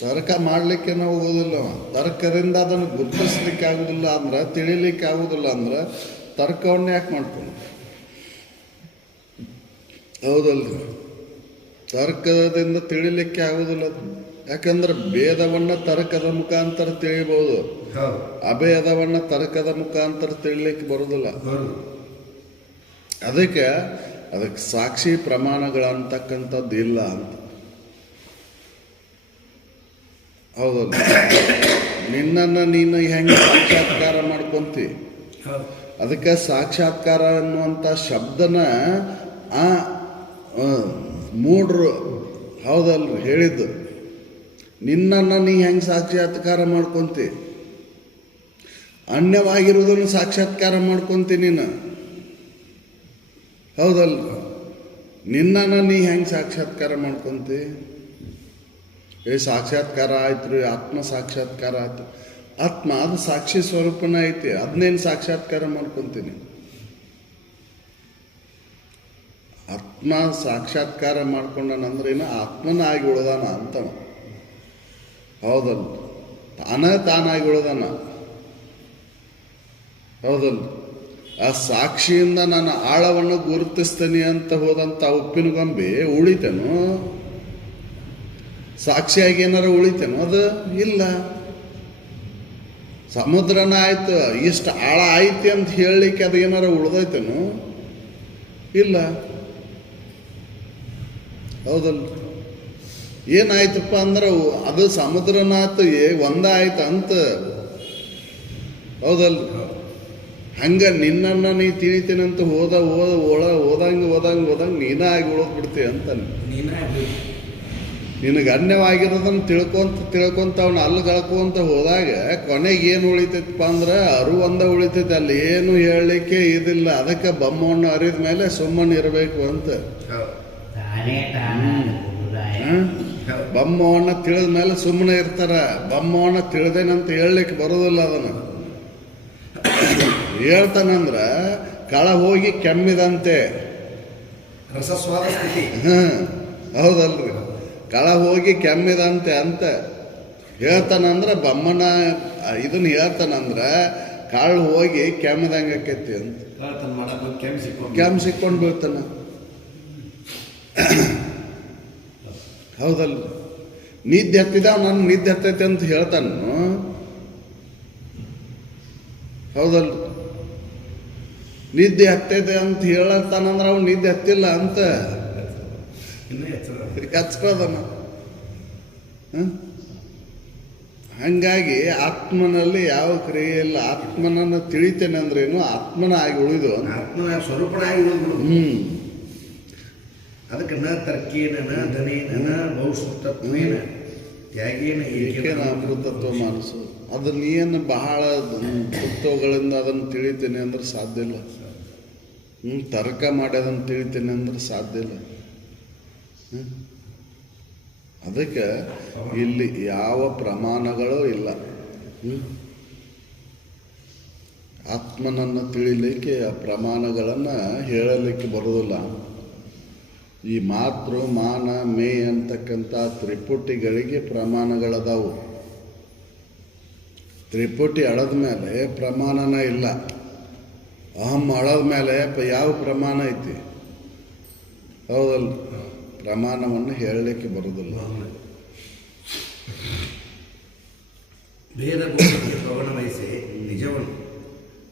ತರ್ಕ ಮಾಡ್ಲಿಕ್ಕೆ ನಾವು ಹೋಗೋದಿಲ್ಲ. ತರ್ಕದಿಂದ ಅದನ್ನು ಗುರುತಿಸ್ಲಿಕ್ಕೆ ಆಗುದಿಲ್ಲ ಅಂದ್ರೆ, ತಿಳಿಲಿಕ್ಕೆ ಆಗುದಿಲ್ಲ ಅಂದ್ರೆ ತರ್ಕವನ್ನು ಯಾಕೆ ಮಾಡ್ಕೊಂಡು? ಹೌದಲ್ರಿ. ತರ್ಕದಿಂದ ತಿಳಿಲಿಕ್ಕೆ ಆಗುದಿಲ್ಲ. ಯಾಕಂದ್ರೆ ಭೇದವನ್ನು ತರ್ಕದ ಮುಖಾಂತರ ತಿಳಿಬಹುದು, ಅಭೇದವನ್ನು ತರ್ಕದ ಮುಖಾಂತರ ತಿಳಿಲಿಕ್ಕೆ ಬರುವುದಿಲ್ಲ. ಅದಕ್ಕೆ ಸಾಕ್ಷಿ ಪ್ರಮಾಣಗಳಂತಕ್ಕಂಥದ್ದು ಇಲ್ಲ ಅಂತ. ಹೌದಲ್ಲ. ನಿನ್ನನ್ನು ನೀನು ಹೆಂಗೆ ಸಾಕ್ಷಾತ್ಕಾರ ಮಾಡ್ಕೊಂತಿ? ಅದಕ್ಕೆ ಸಾಕ್ಷಾತ್ಕಾರ ಅನ್ನುವಂಥ ಶಬ್ದನ ಮೂಢರು ಹೌದಲ್ರಿ ಹೇಳಿದ್ದು. ನಿನ್ನನ್ನು ನೀ ಹೆಂಗೆ ಸಾಕ್ಷಾತ್ಕಾರ ಮಾಡ್ಕೊಂತಿ? ಅನ್ಯವಾಗಿರುವುದನ್ನು ಸಾಕ್ಷಾತ್ಕಾರ ಮಾಡ್ಕೊಂತಿ ನೀನು. ಹೌದಲ್ಲ. ನಿನ್ನನ್ನು ನೀ ಹೆಂಗೆ ಸಾಕ್ಷಾತ್ಕಾರ ಮಾಡ್ಕೊಂತಿ? ಸಾಕ್ಷಾತ್ಕಾರ ಆಯ್ತು ರೀ, ಆತ್ಮ ಸಾಕ್ಷಾತ್ಕಾರ ಆಯ್ತು. ಆತ್ಮ ಅದು ಸಾಕ್ಷಿ ಸ್ವರೂಪನ ಐತಿ, ಅದನ್ನೇನು ಸಾಕ್ಷಾತ್ಕಾರ ಮಾಡ್ಕೊಂತೀನಿ? ಆತ್ಮ ಸಾಕ್ಷಾತ್ಕಾರ ಮಾಡ್ಕೊಂಡನಂದ್ರೇನು? ಆತ್ಮನ ಆಗಿ ಉಳ್ದಾನ ಅಂತವ. ಹೌದಲ್ಲ. ತಾನಾಗಿ ಉಳ್ದಾನ. ಹೌದಲ್ಲ. ಆ ಸಾಕ್ಷಿಯಿಂದ ನಾನು ಆಳವನ್ನು ಗುರುತಿಸ್ತೇನೆ ಅಂತ ಹೋದಂಥ ಉಪ್ಪಿನ ಗೊಂಬೆ ಉಳಿತೇನು? ಸಾಕ್ಷಿಯಾಗಿ ಏನಾರು ಉಳಿತೇನೋ? ಅದು ಇಲ್ಲ. ಸಮುದ್ರನ ಆಯ್ತು, ಇಷ್ಟು ಆಳ ಐತಿ ಅಂತ ಹೇಳಲಿಕ್ಕೆ ಅದು ಏನಾರ ಉಳ್ದೈತೇನು? ಇಲ್ಲ. ಹೌದಲ್ಲ? ಏನಾಯ್ತಪ್ಪ ಅಂದ್ರೆ ಅದು ಸಮುದ್ರನಾಥ ಒಂದಾಯ್ತು ಅಂತ. ಹೌದಲ್ಲ? ಹಂಗೆ ನಿನ್ನನ್ನು ನೀ ತಿಳಿತೀನಂತ ಹೋದಂಗೆ ನೀನ ಆಗಿ ಉಳಿದ್ಬಿಡ್ತೀವಿ ಅಂತ. ನೀನೇ ನಿನಗೆ ಅನ್ಯವಾಗಿರೋದನ್ನು ತಿಳ್ಕೊಂತ ಅವ್ನ ಅಲ್ಲಗಳ್ಕೊಂತ ಹೋದಾಗ ಕೊನೆಗೆ ಏನು ಉಳಿತೈತಪ್ಪ ಅಂದ್ರೆ ಒಂದ ಉಳಿತೈತೆ, ಅಲ್ಲಿ ಏನು ಹೇಳಲಿಕ್ಕೆ ಇದಿಲ್ಲ. ಅದಕ್ಕೆ ಬೊಮ್ಮವನ್ನು ಅರಿದ ಮೇಲೆ ಸುಮ್ಮನೆ ಇರಬೇಕು ಅಂತ. ಬೊಮ್ಮವನ್ನು ತಿಳಿದ ಮೇಲೆ ಸುಮ್ಮನೆ ಇರ್ತಾರ. ಬೊಮ್ಮವನ್ನು ತಿಳಿದೇನಂತ ಹೇಳಲಿಕ್ಕೆ ಬರೋದಿಲ್ಲ. ಅದನ್ನು ಹೇಳ್ತಾನಂದ್ರ ಕಳ ಹೋಗಿ ಕೆಮ್ಮಿದಂತೆ. ರಸಸ್ವಾದ ಸ್ಥಿತಿ. ಹೌದಲ್ರಿ? ಕಳ ಹೋಗಿ ಕೆಮ್ಮಿದಂತೆ ಅಂತ ಹೇಳ್ತಾನಂದ್ರೆ ಬೊಮ್ಮನ ಇದನ್ನ ಹೇಳ್ತಾನಂದ್ರ ಕಾಳು ಹೋಗಿ ಕೆಮ್ಮಿದಂಗೆ ಆಕೈತಿ ಅಂತ. ಕೆಮ್ಮು ಸಿಕ್ಕೊಂಡು ಬೀಳ್ತಾನ. ಹೌದಲ್ರಿ? ನಿದ್ದೆ ಹತ್ತಿದ ನಾನು ನಿದ್ದೆ ಹತ್ತೈತೆ ಅಂತ ಹೇಳ್ತಾನು. ಹೌದಲ್ರಿ? ನಿದ್ದೆ ಹತ್ತೈತೆ ಅಂತ ಹೇಳತ್ತಾನಂದ್ರೆ ಅವ್ನು ನಿದ್ದೆ ಹತ್ತಿಲ್ಲ ಅಂತ ಹಚ್ಕೋದನ. ಹಂಗಾಗಿ ಆತ್ಮನಲ್ಲಿ ಯಾವ ಕ್ರಿಯೆ ಇಲ್ಲ. ಆತ್ಮನನ್ನು ತಿಳಿತೇನೆ ಅಂದ್ರೇನು? ಆತ್ಮನ ಆಗಿ ಉಳಿದು ಆತ್ಮನ ಸ್ವರೂಪನಾಗಿ ಉಳಿದ್ಬಿಡು. ಅದಕ್ಕೆ ನ ತರ್ಕೇನ ನ ಧನೇನ ನ ಬಹುಸೂಕ್ತತ್ವೇನ ತ್ಯಾಗೇನ ಏಕೇನ ಅಮೃತತ್ವ ಮನಸ್ಸು. ಅದನ್ನ ಏನು ಬಹಳ ತತ್ವಗಳಿಂದ ಅದನ್ನು ತಿಳಿತೇನೆ ಅಂದ್ರೆ ಸಾಧ್ಯ ಇಲ್ಲ. ತರ್ಕ ಮಾಡಿ ಅದನ್ನು ತಿಳಿತೇನೆ ಅಂದ್ರೆ ಸಾಧ್ಯ ಇಲ್ಲ. ಅದಕ್ಕೆ ಇಲ್ಲಿ ಯಾವ ಪ್ರಮಾಣಗಳು ಇಲ್ಲ. ಆತ್ಮನನ್ನು ತಿಳಿಲಿಕ್ಕೆ ಆ ಪ್ರಮಾಣಗಳನ್ನು ಹೇಳಲಿಕ್ಕೆ ಬರೋದಿಲ್ಲ. ಈ ಮಾತೃ ಮಾನ ಮೇ ಅಂತಕ್ಕಂಥ ತ್ರಿಪುಟಿಗಳಿಗೆ ಪ್ರಮಾಣಗಳದಾವು. ತ್ರಿಪುಟಿ ಅಳದ ಮೇಲೆ ಪ್ರಮಾಣನ ಇಲ್ಲ. ಅಹಂ ಅಳದ ಮೇಲೆ ಯಾವ ಪ್ರಮಾಣ ಐತಿ? ಹೌದಲ್ಲ? ಪ್ರಮಾಣವನ್ನು ಹೇಳಲಿಕ್ಕೆ ಬರೋದಿಲ್ಲ. ಭೇದ ಬೋಧಕ್ಕೆ ಪವನ ವಹಿಸಿ ನಿಜವನ್ನು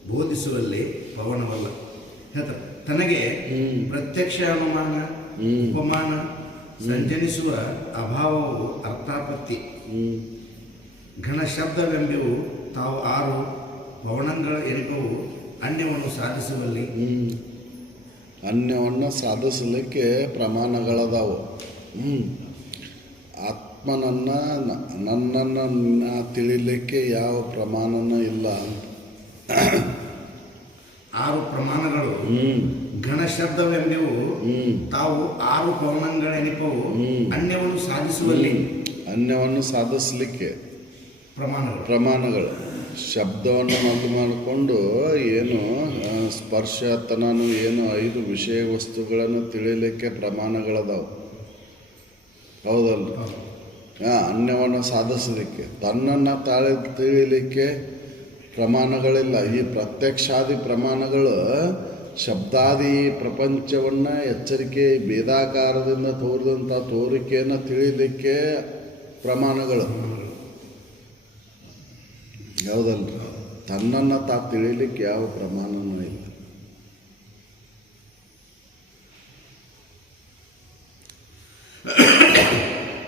ಬೋಧಿಸುವಲ್ಲಿ ಪವನವಲ್ಲ. ಹೇಳ್ತಾರೆ ತನಗೆ ಪ್ರತ್ಯಕ್ಷ ಅನುಮಾನ ಉಪಮಾನ ಸಂಜನಿಸುವ ಅಭಾವವು ಅರ್ಥಾಪತ್ತಿ ಘನ ಶಬ್ದವೆಂಬುವು ತಾವು 6 ಪವನಗಳ ಎನಿಕವು ಅನ್ಯವನ್ನು ಸಾಧಿಸುವಲ್ಲಿ. ಅನ್ಯವನ್ನು ಸಾಧಿಸಲಿಕ್ಕೆ ಪ್ರಮಾಣಗಳದಾವು. ಆತ್ಮನನ್ನು ನನ್ನನ್ನು ತಿಳಿಲಿಕ್ಕೆ ಯಾವ ಪ್ರಮಾಣನೂ ಇಲ್ಲ. 6 ಪ್ರಮಾಣಗಳು ಘನ ಶಬ್ದವೆಂಬುವು ತಾವು 6 ಪವನಗಳೆನಿಪವು ಅನ್ಯವನ್ನು ಸಾಧಿಸುವಲ್ಲಿ. ಅನ್ಯವನ್ನು ಸಾಧಿಸಲಿಕ್ಕೆ ಪ್ರಮಾಣಗಳು ಶಬ್ದವನ್ನು ಮೊದಲು ಮಾಡಿಕೊಂಡು ಏನು ಸ್ಪರ್ಶತನನು ಏನು 5 ವಿಷಯ ವಸ್ತುಗಳನ್ನು ತಿಳಿಲಿಕ್ಕೆ ಪ್ರಮಾಣಗಳದಾವು. ಹೌದಲ್ಲ? ಅನ್ಯವನ್ನು ಸಾಧಿಸಲಿಕ್ಕೆ ತನ್ನನ್ನು ತಿಳಿಲಿಕ್ಕೆ ಪ್ರಮಾಣಗಳಿಲ್ಲ. ಈ ಪ್ರತ್ಯಕ್ಷಾದಿ ಪ್ರಮಾಣಗಳು ಶಬ್ದಾದಿ ಪ್ರಪಂಚವನ್ನು ಎಚ್ಚರಿಕೆ ಭೇದಾಕಾರದಿಂದ ತೋರಿದಂಥ ತೋರಿಕೆಯನ್ನು ತಿಳಿಲಿಕ್ಕೆ ಪ್ರಮಾಣಗಳು. ಯಾವುದಲ್ಲ? ತನ್ನನ್ನು ತಿಳಿಲಿಕ್ಕೆ ಯಾವ ಪ್ರಮಾಣನೂ ಇಲ್ಲ.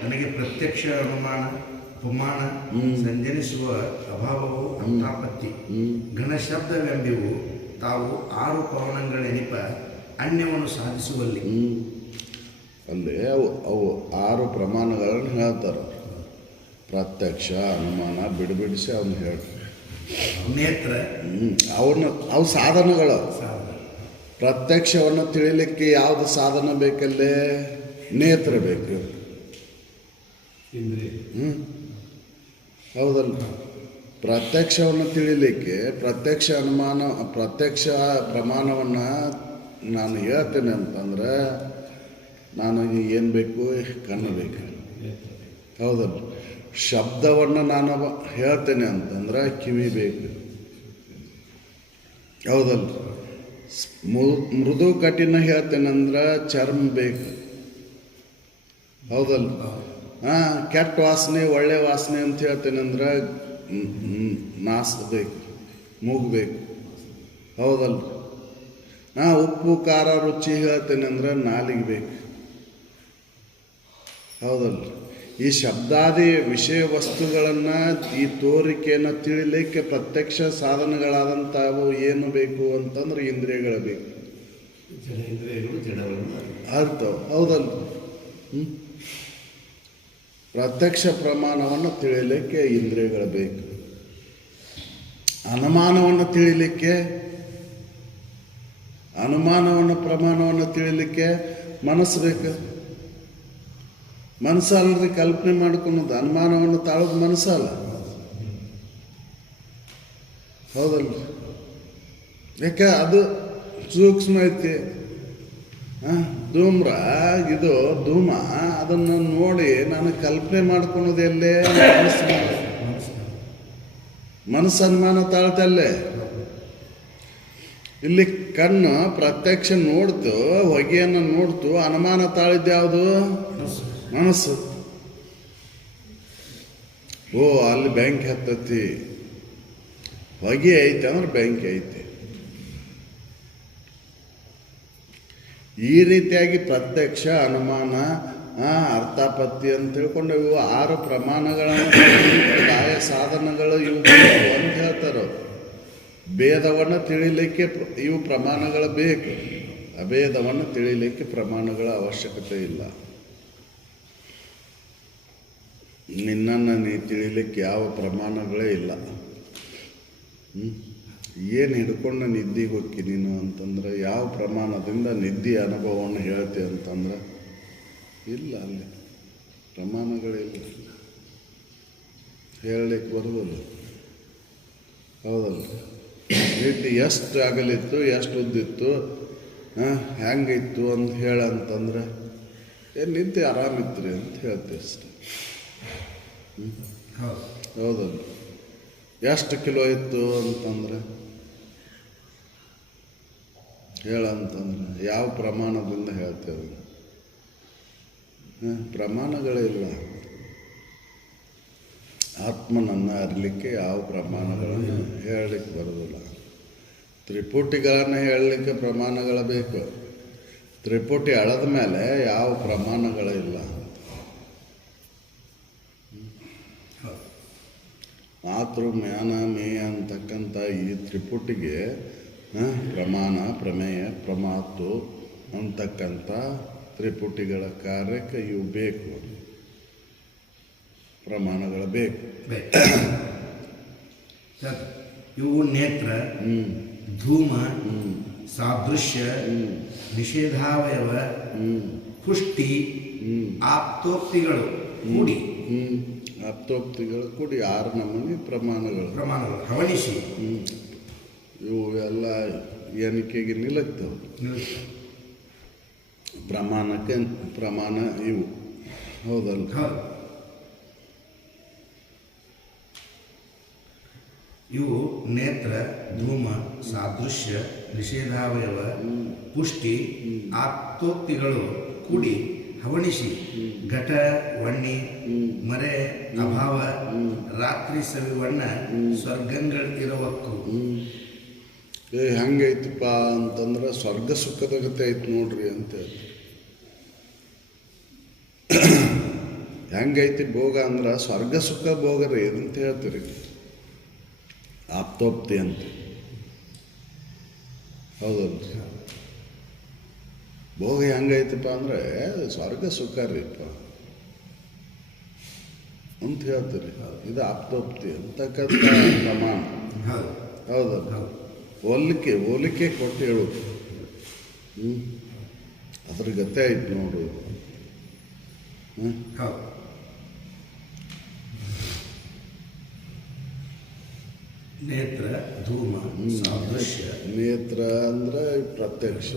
ನನಗೆ ಪ್ರತ್ಯಕ್ಷ ಅನುಮಾನ ಉಪಮಾನ ಸಂಜನಿಸುವ ಅಭಾವವು ಅಂತಾಪತ್ತಿ ಘನ ಶಬ್ದವೆಂಬುವು ತಾವು 6 ಪವನಗಳೆನಿಪ ಅನ್ಯವನ್ನು ಸಾಧಿಸುವಲ್ಲಿ. ಅಲ್ಲಿ ಅವು 6 ಪ್ರಮಾಣಗಳನ್ನು ಹೇಳ್ತಾರೆ. ಪ್ರತ್ಯಕ್ಷ ಅನುಮಾನ ಬಿಡಿಸಿ ಅವನು ಹೇಳ್ತಾರೆ. ನೇತ್ರ ಅವು ಸಾಧನಗಳು. ಪ್ರತ್ಯಕ್ಷವನ್ನು ತಿಳಿಲಿಕ್ಕೆ ಯಾವುದು ಸಾಧನ ಬೇಕಲ್ಲೇ? ನೇತ್ರ ಬೇಕು. ಹೌದಲ್ಲ? ಪ್ರತ್ಯಕ್ಷವನ್ನು ತಿಳಿಲಿಕ್ಕೆ ಪ್ರತ್ಯಕ್ಷ ಪ್ರಮಾಣವನ್ನು ನಾನು ಹೇಳ್ತೇನೆ ಅಂತಂದ್ರೆ ನನಗೆ ಏನು ಬೇಕು? ಕಣ್ಣು ಬೇಕು. ಹೌದಲ್ಲ? ಶಬ್ದವನ್ನು ನಾನು ಹೇಳ್ತೇನೆ ಅಂತಂದ್ರೆ ಕಿವಿ ಬೇಕು. ಹೌದಲ್ಲ? ಮೃದು ಕಠಿಣ ಹೇಳ್ತೇನೆ ಅಂದ್ರೆ ಚರ್ಮ ಬೇಕು. ಹೌದಲ್ಲ? ಕೆಟ್ಟ ವಾಸನೆ ಒಳ್ಳೆ ವಾಸನೆ ಅಂತ ಹೇಳ್ತೇನೆ ಅಂದ್ರೆ ನಾಸ ಬೇಕು, ಮೂಗು ಬೇಕು. ಹೌದಲ್ಲ? ಉಪ್ಪು ಖಾರ ರುಚಿ ಹೇಳ್ತೇನೆ ಅಂದ್ರೆ ನಾಲಿಗೆ ಬೇಕು. ಹೌದಲ್ಲ? ಈ ಶಬ್ದಾದಿ ವಿಷಯ ವಸ್ತುಗಳನ್ನು, ಈ ತೋರಿಕೆಯನ್ನು ತಿಳಿಲಿಕ್ಕೆ ಪ್ರತ್ಯಕ್ಷ ಸಾಧನಗಳಾದಂಥವು ಏನು ಬೇಕು ಅಂತಂದ್ರೆ ಇಂದ್ರಿಯಗಳು ಬೇಕು. ಇಂದ್ರಿಯಗಳು ಜಡಗಳನ್ನು ಅರ್ಥ. ಹೌದಲ್ಲ? ಪ್ರತ್ಯಕ್ಷ ಪ್ರಮಾಣವನ್ನು ತಿಳಿಲಿಕ್ಕೆ ಇಂದ್ರಿಯಗಳು ಬೇಕು. ಅನುಮಾನವನ್ನು ತಿಳಿಲಿಕ್ಕೆ, ಪ್ರಮಾಣವನ್ನು ತಿಳಿಲಿಕ್ಕೆ ಮನಸ್ಸು ಬೇಕು. ಮನಸ್ಸಲ್ಲದೆ ಕಲ್ಪನೆ ಮಾಡ್ಕೊಳೋದು, ಅನುಮಾನವನ್ನು ತಾಳೋದು ಮನಸ್ಸಲ್ಲ. ಹೌದಲ್ಲ? ಯಾಕೆ ಅದು ಸೂಕ್ಷ್ಮ ಐತಿ. ಧೂಮ್ರ, ಇದು ಧೂಮ, ಅದನ್ನು ನೋಡಿ ನಾನು ಕಲ್ಪನೆ ಮಾಡ್ಕೊಳೋದು ಎಲ್ಲೇ? ಮನಸ್ಸು ಅನುಮಾನ ತಾಳ್ತಲ್ಲೇ. ಇಲ್ಲಿ ಕಣ್ಣು ಪ್ರತ್ಯಕ್ಷ ನೋಡ್ತು, ಹೊಗೆಯನ್ನು ನೋಡ್ತು, ಅನುಮಾನ ತಾಳಿದ್ದು ಯಾವುದು? ಮನಸ್ಸು. ಅಲ್ಲಿ ಬೆಂಕಿ ಹತ್ತತಿ, ಹೊಗೆ ಐತೆ ಅಂದ್ರೆ ಬೆಂಕಿ ಐತೆ. ಈ ರೀತಿಯಾಗಿ ಪ್ರತ್ಯಕ್ಷ, ಅನುಮಾನ, ಅರ್ಥಾಪತ್ತಿ ಅಂತ ತಿಳ್ಕೊಂಡು ಇವು 6 ಪ್ರಮಾಣಗಳನ್ನು ಗಾಯ ಸಾಧನಗಳು ಇವು ಅಂತ ಹೇಳ್ತಾರೆ. ಭೇದವನ್ನು ತಿಳಿಲಿಕ್ಕೆ ಇವು ಪ್ರಮಾಣಗಳು ಬೇಕು. ಅಭೇದವನ್ನು ತಿಳಿಲಿಕ್ಕೆ ಪ್ರಮಾಣಗಳ ಅವಶ್ಯಕತೆ ಇಲ್ಲ. ನಿನ್ನನ್ನು ನೀ ತಿಳಿಲಿಕ್ಕೆ ಯಾವ ಪ್ರಮಾಣಗಳೇ ಇಲ್ಲ. ಏನು ಹಿಡ್ಕೊಂಡು ನಿದ್ದಿಗೆ ಹೋಗಿ ನೀನು ಅಂತಂದ್ರೆ ಯಾವ ಪ್ರಮಾಣದಿಂದ ನಿದ್ದೆ ಅನುಭವವನ್ನು ಹೇಳ್ತೀವಿ ಅಂತಂದ್ರೆ ಇಲ್ಲ, ಅಲ್ಲಿ ಪ್ರಮಾಣಗಳಿಲ್ಲ, ಹೇಳಲಿಕ್ಕೆ ಬರೋದಿಲ್ಲ. ಹೌದಲ್ಲ? ನಿದ್ದೆ ಎಷ್ಟು ಅಗಲಿತ್ತು, ಎಷ್ಟು ಉದ್ದಿತ್ತು, ಹೆಂಗಿತ್ತು ಅಂತ ಹೇಳಂತಂದ್ರೆ ನಿದ್ದೆ ಆರಾಮಿತ್ರಿ ಅಂತ ಹೇಳ್ತೀವಿ ಅಷ್ಟೆ. ಹೌದಲ್ಲ? ಎಷ್ಟು ಕಿಲೋ ಇತ್ತು ಅಂತಂದ್ರೆ ಹೇಳಂತಂದ್ರೆ ಯಾವ ಪ್ರಮಾಣದಿಂದ ಹೇಳ್ತೇವೆ? ಪ್ರಮಾಣಗಳಿಲ್ಲ. ಆತ್ಮನನ್ನು ಅರಿಲಿಕ್ಕೆ ಯಾವ ಪ್ರಮಾಣಗಳನ್ನು ಹೇಳಲಿಕ್ಕೆ ಬರೋದಿಲ್ಲ. ತ್ರಿಪುಟಿಗಳನ್ನು ಹೇಳಲಿಕ್ಕೆ ಪ್ರಮಾಣಗಳು ಬೇಕು. ತ್ರಿಪುಟಿ ಅಳದ ಮೇಲೆ ಯಾವ ಪ್ರಮಾಣಗಳಿಲ್ಲ. ಮಾತೃ ಮ್ಯಾನ ಮೇಯ ಅಂತಕ್ಕಂಥ ಈ ತ್ರಿಪುಟಿಗೆ ಪ್ರಮಾಣ, ಪ್ರಮೇಯ, ಪ್ರಮಾತು ಅಂತಕ್ಕಂಥ ತ್ರಿಪುಟಿಗಳ ಕಾರ್ಯಕ್ಕೆ ಇವು ಬೇಕು, ಪ್ರಮಾಣಗಳು ಬೇಕು. ಇವು ನೇತ್ರ, ಧೂಮ, ಸಾದೃಶ್ಯ, ನಿಷೇಧಾವಯವ, ಪುಷ್ಟಿ, ಆಪ್ತೋಕ್ತಿಗಳು ಕೂಡಿ ಆಪ್ತೋಕ್ತಿಗಳು ಕೂಡಿ 6 ನಮೂನಿ ಪ್ರಮಾಣಗಳು ಹವಣಿಸಿ ಇವು ಎಲ್ಲ ಎಣಿಕೆಗೆ ನಿಲ್ಲುತ್ತವೆ. ಪ್ರಮಾಣಕ್ಕೆ ಪ್ರಮಾಣ ಇವು. ಹೌದಲ್ಲ? ಇವು ನೇತ್ರ, ಧೂಮ, ಸಾದೃಶ್ಯ, ನಿಷೇಧಾವಯವ, ಪುಷ್ಟಿ, ಆಪ್ತೋಕ್ತಿಗಳು ಕೂಡಿ ಹವಣಿಸಿ ಘಟ, ವಣ್ಣಿ, ಮರೆ, ಅಭಾವ, ರಾತ್ರಿ ಸವಿವಣ್ಣ, ಸ್ವರ್ಗಗಳಿರುವಕ್ಕು. ಹೆಂಗೈತಪ್ಪ ಅಂತಂದ್ರೆ ಸ್ವರ್ಗ ಸುಖದ ಗತೆ ಐತಿ ನೋಡ್ರಿ ಅಂತ ಹೇಳ್ತಾರೆ. ಹೆಂಗೈತಿ ಭೋಗ ಅಂದ್ರೆ ಸ್ವರ್ಗ ಸುಖ ಭೋಗ ರೀ ಅಂತ ಹೇಳ್ತೀರಿ. ಆಪ್ತೋಕ್ತಿ ಅಂತ. ಹೌದಲ್ಲ? ಭೋಗ ಹೆಂಗೈತಪ್ಪ ಅಂದರೆ ಸ್ವರ್ಗ ಸುಖ ರೀಪ್ಪ ಅಂತ ಹೇಳ್ತೀರಿ. ಇದು ಆಪ್ತೋಕ್ತಿ ಅಂತಕ್ಕಂಥ ಪ್ರಮಾಣ. ಹೌದಲ್ಲ? ಹೋಲಿಕೆ ಕೊಟ್ಟು ಹೇಳೋದು. ಅದ್ರ ಗತೆ ಐತಿ ನೋಡು. ನೇತ್ರ, ಧೂಮ, ಸಾದೃಶ್ಯ. ನೇತ್ರ ಅಂದ್ರೆ ಪ್ರತ್ಯಕ್ಷ,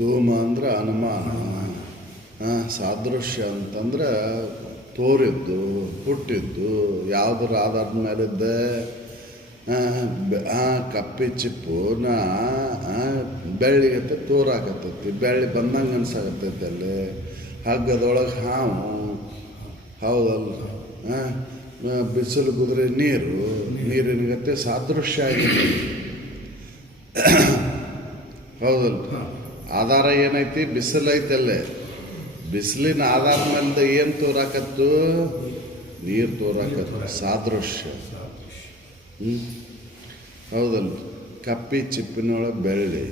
ಧೂಮ ಅಂದ್ರೆ ಅನುಮಾನ, ಸಾದೃಶ್ಯ ಅಂತಂದ್ರೆ ತೋರಿದ್ದು, ಹುಟ್ಟಿದ್ದು, ಯಾವುದರ ಆಧಾರದ ಮೇಲಿದ್ದೆ. ಕಪ್ಪಿ ಚಿಪ್ಪು ಬೆಳ್ಳಿಗತ್ತೆ ತೋರಾಕತ್ತೈತಿ, ಬೆಳ್ಳಿ ಬಂದಂಗೆ ಅನ್ಸಾಕತ್ತೈತಿ. ಅಲ್ಲಿ ಹಗ್ಗದೊಳಗೆ ಹಾವು. ಹೌದಲ್ಲ? ಬಿಸಿಲು ಕುದುರೆ ನೀರಿನ ಗತೆ ಸಾದೃಶ್ಯ ಆಗಿದೆ. ಹೌದಲ್ಲ. ಆಧಾರ ಏನೈತಿ? ಬಿಸಿಲು ಐತೆ ಅಲ್ಲೇ. ಬಿಸಿಲಿನ ಆಧಾರ ಮೇಲೆ ಏನು ತೋರಾಕತ್ತು? ನೀರು ತೋರಾಕತ್ತು. ಸಾದೃಶ್ಯ. ಹೌದಲ್ಲ. ಕಪ್ಪಿ ಚಿಪ್ಪಿನೊಳಗೆ ಬೆಳ್ಳಿ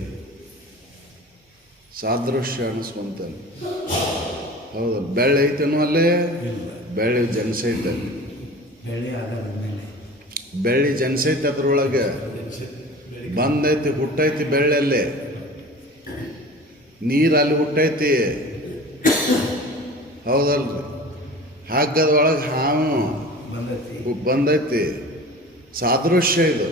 ಸಾದೃಶ್ಯ ಅನಿಸ್ಕೊಂತಾನೆ. ಹೌದಲ್ಲ. ಬೆಳ್ಳಿ ಐತೇನೋ ಅಲ್ಲೇ? ಬೆಳ್ಳಿ ಜನಿಸೈತೆ. ಬೆಳ್ಳಿ ಜನಿಸೈತೆ ಅದ್ರೊಳಗೆ. ಬಂದೈತಿ, ಹುಟ್ಟೈತಿ ಬೆಳ್ಳಲ್ಲೇ. ನೀರು ಅಲ್ಲಿ ಹುಟ್ಟೈತಿ. ಹೌದಲ್ರಿ. ಹಗ್ಗದ ಒಳಗೆ ಹಾವು ಬಂದೈತಿ. ಸಾದೃಶ್ಯ ಇದು.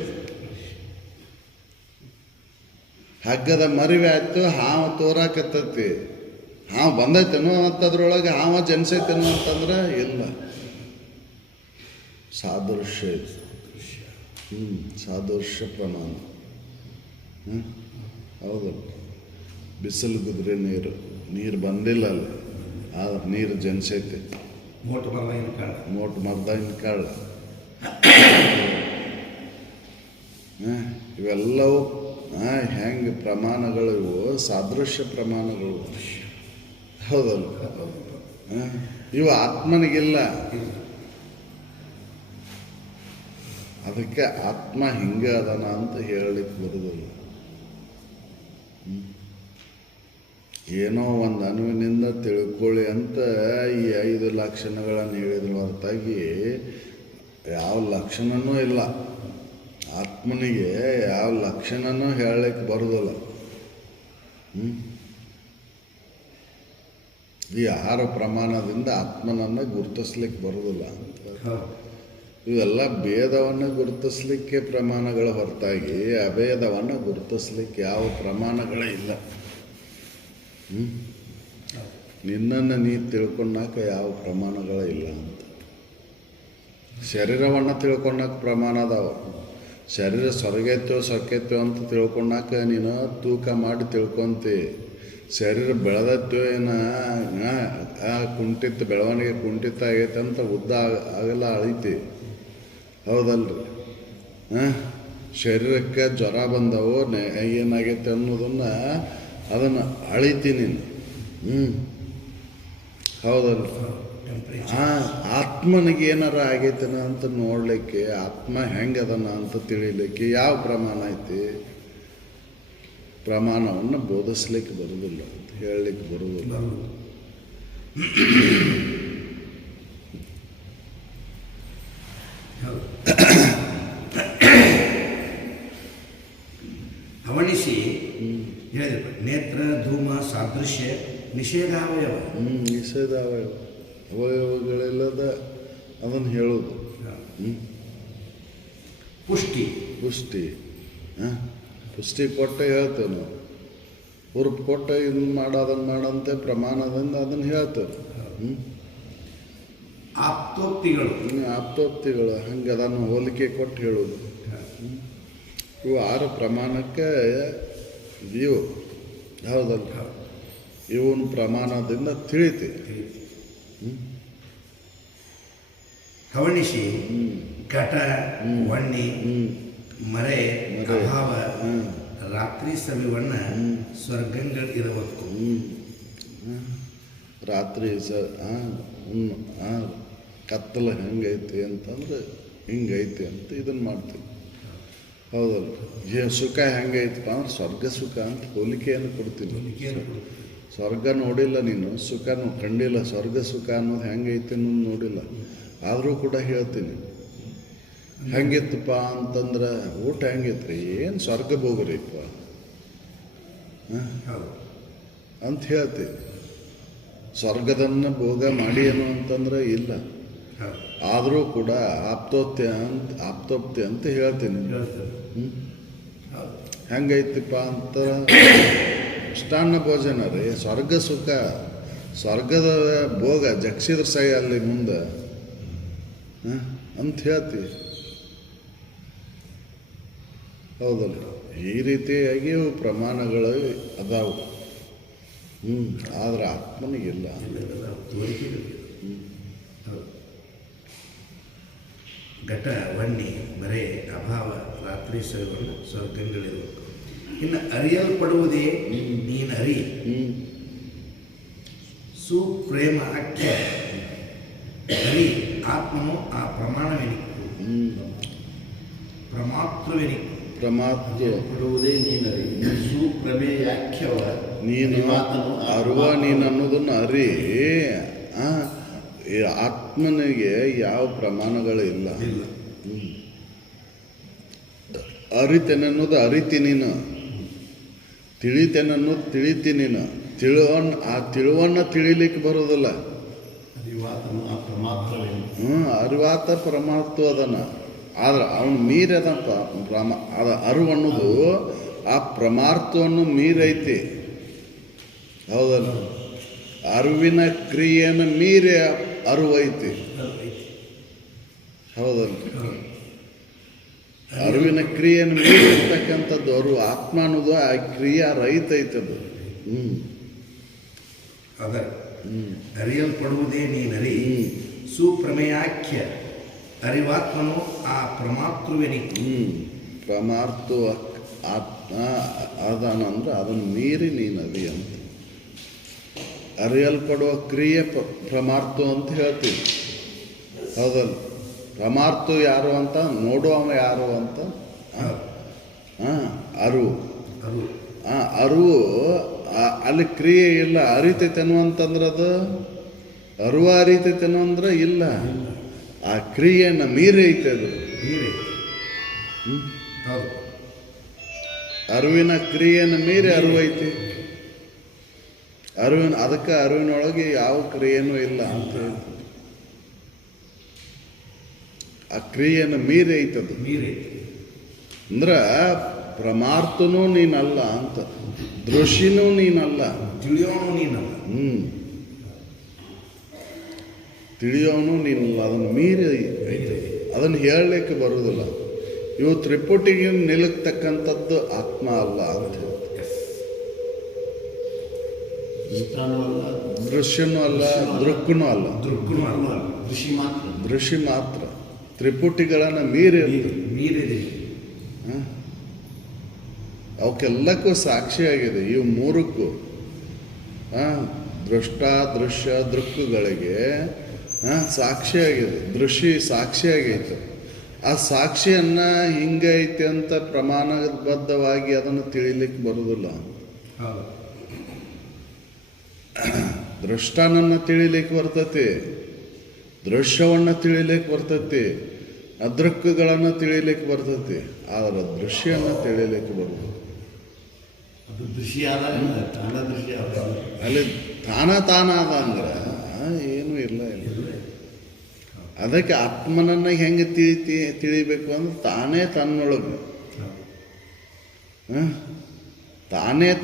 ಹಗ್ಗದ ಮರಿವೆ ಆಯ್ತು, ಹಾವು ತೋರಾಕತ್ತೈತಿ. ಹಾವು ಬಂದೈತೇನೋ ಅಂತದ್ರೊಳಗೆ ಹಾವ ಜನಿಸೈತೇನೋ ಅಂತಂದ್ರೆ ಇಲ್ಲ. ಸಾದೃಶ್ಯ ಇದು. ಸಾದೃಶ್ಯ ಪ್ರಮಾಣ. ಹೌದಲ್ಲ. ಬಿಸಿಲು ಬಿದ್ದರೆ ನೀರು ಬಂದಿಲ್ಲ ಅಲ್ಲಿ, ಆದ್ರೆ ನೀರು ಜನಿಸೈತೆ. ಮೋಟು ಮರ್ದಾಗಿನ ಕಾಳ. ಇವೆಲ್ಲವೂ ಹೆಂಗೆ ಪ್ರಮಾಣಗಳು? ಇವು ಸಾದೃಶ್ಯ ಪ್ರಮಾಣಗಳು. ಹೌದಲ್ಲ. ಇವು ಆತ್ಮನಿಗಿಲ್ಲ. ಅದಕ್ಕೆ ಆತ್ಮ ಹಿಂಗೆ ಅದನ ಅಂತ ಹೇಳಲಿಕ್ಕೆ ಬರೋದಿಲ್ಲ. ಏನೋ ಒಂದು ಅನುವಿನಿಂದ ತಿಳ್ಕೊಳ್ಳಿ ಅಂತ ಈ 5 ಲಕ್ಷಣಗಳನ್ನು ಹೇಳಿದ್ರ ಹೊರತಾಗಿ ಯಾವ ಲಕ್ಷಣನೂ ಇಲ್ಲ. ಆತ್ಮನಿಗೆ ಯಾವ ಲಕ್ಷಣನೂ ಹೇಳಲಿಕ್ಕೆ ಬರೋದಿಲ್ಲ. ಈ 6 ಪ್ರಮಾಣದಿಂದ ಆತ್ಮನನ್ನು ಗುರುತಿಸ್ಲಿಕ್ಕೆ ಬರೋದಿಲ್ಲ ಅಂತ. ಇವೆಲ್ಲ ಭೇದವನ್ನು ಗುರುತಿಸ್ಲಿಕ್ಕೆ ಪ್ರಮಾಣಗಳ ಹೊರತಾಗಿ ಅಭೇದವನ್ನು ಗುರುತಿಸ್ಲಿಕ್ಕೆ ಯಾವ ಪ್ರಮಾಣಗಳೇ ಇಲ್ಲ. ನಿನ್ನನ್ನು ನೀ ತಿಳ್ಕೊಂಡಾಕ ಯಾವ ಪ್ರಮಾಣಗಳೇ ಇಲ್ಲ ಅಂತ. ಶರೀರವನ್ನು ತಿಳ್ಕೊಂಡಾಕ ಪ್ರಮಾಣ ಅದಾವ. ಶರೀರ ಸೊರಗೈತೋ ಸೊಕ್ಕೈತೋ ಅಂತ ತಿಳ್ಕೊಂಡಾಕ ನೀನು ತೂಕ ಮಾಡಿ ತಿಳ್ಕೊಂತಿ. ಶರೀರ ಬೆಳೆದತ್ತೋ ಏನ ಕುಂಠಿತ ಬೆಳವಣಿಗೆ ಕುಂಠಿತ ಆಗೈತೆ ಅಂತ ಉದ್ದ ಆಗಲ್ಲ ಅಳಿತಿ. ಹೌದಲ್ರಿ. ಶರೀರಕ್ಕೆ ಜ್ವರ ಬಂದವು ಏನಾಗೈತೆ ಅನ್ನೋದನ್ನು ಅದನ್ನು ಅಳಿತಿ ನೀನು. ಹೌದಲ್ರಿ. ಆತ್ಮನಿಗೆ ಏನಾರ ಆಗೈತನ ಅಂತ ನೋಡಲಿಕ್ಕೆ, ಆತ್ಮ ಹೆಂಗೆ ಅದನ ಅಂತ ತಿಳಿಲಿಕ್ಕೆ ಯಾವ ಪ್ರಮಾಣ ಐತಿ? ಪ್ರಮಾಣವನ್ನು ಬೋಧಿಸ್ಲಿಕ್ಕೆ ಬರೋದಿಲ್ಲ ಅಂತ ಹೇಳಲಿಕ್ಕೆ ಬರೋದಿಲ್ಲ. ಹವಣಿಸಿ ಹೇಳಿದ್ರು. ನೇತ್ರ ಧೂಮ ಸಾದೃಶ್ಯ ನಿಷೇಧಾವಯವ. ನಿಷೇಧಾವಯವ ಅವಯವಗಳೆಲ್ಲದ ಅದನ್ನು ಹೇಳೋದು. ಪುಷ್ಟಿ ಪುಷ್ಟಿ ಕೊಟ್ಟ ಹೇಳ್ತೇವೆ ನಾವು. ಹುರುಪು ಕೊಟ್ಟ ಇದನ್ನು ಮಾಡೋದನ್ನು ಮಾಡಂತೆ ಪ್ರಮಾಣದಿಂದ ಅದನ್ನು ಹೇಳ್ತೇವೆ. ಆಪ್ತೋಕ್ತಿಗಳು ಹಂಗೆ ಅದನ್ನು ಹೋಲಿಕೆ ಕೊಟ್ಟು ಹೇಳೋದು. ಇವು 6 ಪ್ರಮಾಣಕ್ಕೆ ಇವು. ಹೌದಲ್ಲ. ಇವನ ಪ್ರಮಾಣದಿಂದ ತಿಳಿತಿ. ಹವಣಿಸಿ ಘಟ ವಣ್ಣಿ ಮರೆ ಅಭಾವ ರಾತ್ರಿ ಸವಿವಣ್ಣ ಸ್ವರ್ಗಗಳು ಇರಬೇಕು. ರಾತ್ರಿ ಕತ್ತಲ ಹೆಂಗೈತಿ ಅಂತಂದ್ರೆ ಹಿಂಗೈತಿ ಅಂತ ಇದನ್ನು ಮಾಡ್ತೀವಿ. ಹೌದಲ್ಲ. ಸುಖ ಹೆಂಗೈತಪ್ಪ ಅಂದ್ರೆ ಸ್ವರ್ಗ ಸುಖ ಅಂತ ಹೋಲಿಕೆಯನ್ನು ಕೊಡ್ತೀನಿ. ಸ್ವರ್ಗ ನೋಡಿಲ್ಲ ನೀನು, ಸುಖನೂ ಕಂಡಿಲ್ಲ. ಸ್ವರ್ಗ ಸುಖ ಅನ್ನೋದು ಹೆಂಗೈತಿ ಅನ್ನೋದು ನೋಡಿಲ್ಲ. ಆದರೂ ಕೂಡ ಹೇಳ್ತೀನಿ. ಹೆಂಗಿತ್ತಪ್ಪ ಅಂತಂದ್ರೆ ಊಟ ಹೆಂಗಿತ್ತು? ಏನು ಸ್ವರ್ಗ ಭೋಗ್ರಿಪ್ಪ ಅಂತ ಹೇಳ್ತೀವಿ. ಸ್ವರ್ಗದನ್ನು ಭೋಗ ಮಾಡಿ ಏನು ಅಂತಂದ್ರೆ ಇಲ್ಲ. ಆದರೂ ಕೂಡ ಆಪ್ತೋಕ್ತಿ ಅಂತ ಹೇಳ್ತೀನಿ. ಹೆಂಗೈತಿಪ್ಪ ಅಂತ ಮಿಷ್ಟಾನ್ನ ಭೋಜನ ರೀ. ಸ್ವರ್ಗ ಸುಖ, ಸ್ವರ್ಗದ ಭೋಗ ಜಗ್ಸಿದ್ರ ಸೈ ಅಲ್ಲಿ ಮುಂದೆ ಅಂತ ಹೇಳ್ತೀವಿ. ಹೌದಲ್ಲ. ಈ ರೀತಿಯಾಗಿ ಪ್ರಮಾಣಗಳು ಅದಾವು. ಆದ್ರೆ ಆತ್ಮನಿಗಿಲ್ಲ. ಘಟ ವಣ್ಣಿ ಮರೆ ಅಭಾವ ರಾತ್ರಿ ಸವಿವಣ್ಣ ಸ್ವರ್ಗಗಳಿರಬೇಕು. ಇನ್ನು ಅರಿಯಲ್ಪಡುವುದೇ ನೀನು ಅರಿ. ಸುಪ್ರೇಮ ಆಖ್ಯ ಅರಿ ಆತ್ಮನು ಆ ಪ್ರಮಾಣವೆನಿಕ್ಕು ಪ್ರಮಾತೃವೆನಿಕ್ಕು. ಪಡುವುದೇ ನೀನರಿ ಸುಪ್ರಮೇಯಾಖ್ಯವ ನೀನು ಅರುವ ನೀನು ಅನ್ನೋದನ್ನು ಅರಿ. ಈ ಆತ್ಮನಿಗೆ ಯಾವ ಪ್ರಮಾಣಗಳಿಲ್ಲ. ಅರಿತೇನೆ ಅನ್ನೋದು ಅರಿತಿ ನೀನು, ತಿಳಿತೇನೆ ಅನ್ನೋದು ತಿಳಿತಿ ನೀನು. ತಿಳುವನ್ನ ತಿಳಿಲಿಕ್ಕೆ ಬರೋದಿಲ್ಲ. ಅರಿವಾತ ಪರಮಾತ್ಮ ಅದನ್ನ. ಆದ್ರೆ ಅವನು ಮೀರದಂತ ಅದು ಅರಿವು ಅನ್ನೋದು ಆ ಪ್ರಮಾರ್ಥವನ್ನು ಮೀರೈತಿ. ಹೌದಲ್ಲ? ಅರಿವಿನ ಕ್ರಿಯೆಯನ್ನು ಮೀರಿ ಅರಿವೈತಿ. ಹೌದಲ್ಲ? ಅರಿವಿನ ಕ್ರಿಯೆಯನ್ನು ಮೀರಿರ್ತಕ್ಕಂಥದ್ದು ಅರಿವು. ಆತ್ಮ ಅನ್ನೋದು ಆ ಕ್ರಿಯೆ ರಹಿತ ಐತದು. ಅದ ಅರಿಯಲ್ಪಡುವುದೇ ನೀನರಿ ಸುಪ್ರಮೇಯಾಖ್ಯ ಅರಿವಾತ್ಮನು ಆ ಪ್ರಮಾತೃವೆನಿಕ್ಕು. ಪ್ರಮಾರ್ತು ಆತ್ಮ ಅದಾನಂದ್ರೆ ಅದನ್ನು ಮೀರಿ ನೀನದಿ ಅಂತ. ಅರಿಯಲ್ಪಡುವ ಕ್ರಿಯೆ ಪ್ರಮಾರ್ತು ಅಂತ ಹೇಳ್ತೀವಿ. ಹೌದಲ್ಲ? ಪ್ರಮಾರ್ತು ಯಾರು ಅಂತ ನೋಡುವವ ಯಾರು ಅಂತ ಅರಿವು. ಅರಿವು ಅಲ್ಲಿ ಕ್ರಿಯೆ ಇಲ್ಲ. ಅರಿತೈತೇನು ಅಂತಂದ್ರೆ ಅದು ಅರಿವು ಅರಿತೈತೇನು ಅಂದ್ರೆ ಇಲ್ಲ. ಆ ಕ್ರಿಯೆಯನ್ನು ಮೀರಿ ಐತೆ ಅದು. ಅರಿವಿನ ಕ್ರಿಯೆಯನ್ನು ಮೀರಿ ಅರಿವೈತಿ. ಅದಕ್ಕೆ ಅರಿವಿನೊಳಗೆ ಯಾವ ಕ್ರಿಯೆನೂ ಇಲ್ಲ ಅಂತ ಹೇಳ್ತೀವಿ. ಆ ಕ್ರಿಯೆಯನ್ನು ಮೀರಿ ಐತದು. ಅಂದ್ರೆ ಪ್ರಮಾರ್ತನೂ ನೀನಲ್ಲ ಅಂತ, ದೃಶ್ಯನೂ ನೀನಲ್ಲ, ತಿಳಿಯೋನು ನೀನಲ್ಲ. ತಿಳಿಯೋನು ನೀನಲ್ಲ. ಅದನ್ನು ಮೀರಿ ಐತೆ. ಅದನ್ನು ಹೇಳಲಿಕ್ಕೆ ಬರುವುದಿಲ್ಲ. ಇವು ತ್ರಿಪುಟಿಗೆ ನಿಲ್ಲತಕ್ಕಂಥದ್ದು ಆತ್ಮ ಅಲ್ಲ ಅಂತ ಹೇಳ್ತಾರೆ. ದೃಶ್ಯನೂ ಅಲ್ಲ, ದೃಕ್ಕನೂ ಅಲ್ಲ, ದೃಶ್ಯ ಮಾತ್ರ. ತ್ರಿಪುಟಿಗಳನ್ನು ಮೀರಿದೆ. ಅವಕ್ಕೆಲ್ಲಕ್ಕೂ ಸಾಕ್ಷಿಯಾಗಿದೆ. ಇವು ಮೂರಕ್ಕೂ ದೃಷ್ಟ ದೃಶ್ಯ ದೃಕ್ಕುಗಳಿಗೆ ಸಾಕ್ಷಿಯಾಗಿದೆ. ದೃಶ್ಯ ಸಾಕ್ಷಿಯಾಗೈತೆ. ಆ ಸಾಕ್ಷಿಯನ್ನು ಹಿಂಗೈತೆ ಅಂತ ಪ್ರಮಾಣಬದ್ಧವಾಗಿ ಅದನ್ನು ತಿಳಿಲಿಕ್ಕೆ ಬರುವುದಿಲ್ಲ. ದೃಷ್ಟನನ್ನು ತಿಳಿಲಿಕ್ಕೆ ಬರ್ತೈತಿ, ದೃಶ್ಯವನ್ನು ತಿಳಿಲಿಕ್ಕೆ ಬರ್ತೈತಿ, ಅದೃಕ್ಕುಗಳನ್ನು ತಿಳಿಲಿಕ್ಕೆ ಬರ್ತೈತಿ. ಆದರೆ ದೃಶ್ಯವನ್ನು ತಿಳಿಲಿಕ್ಕೆ ಬರ್ತದೆ. ಅಲ್ಲಿ ತಾನಾದ ಅಂದ್ರೆ ಏನೂ ಇಲ್ಲ. ಅದಕ್ಕೆ ಆತ್ಮನನ್ನು ಹೆಂಗೆ ತಿಳಿಬೇಕು ಅಂದ್ರೆ ತಾನೇ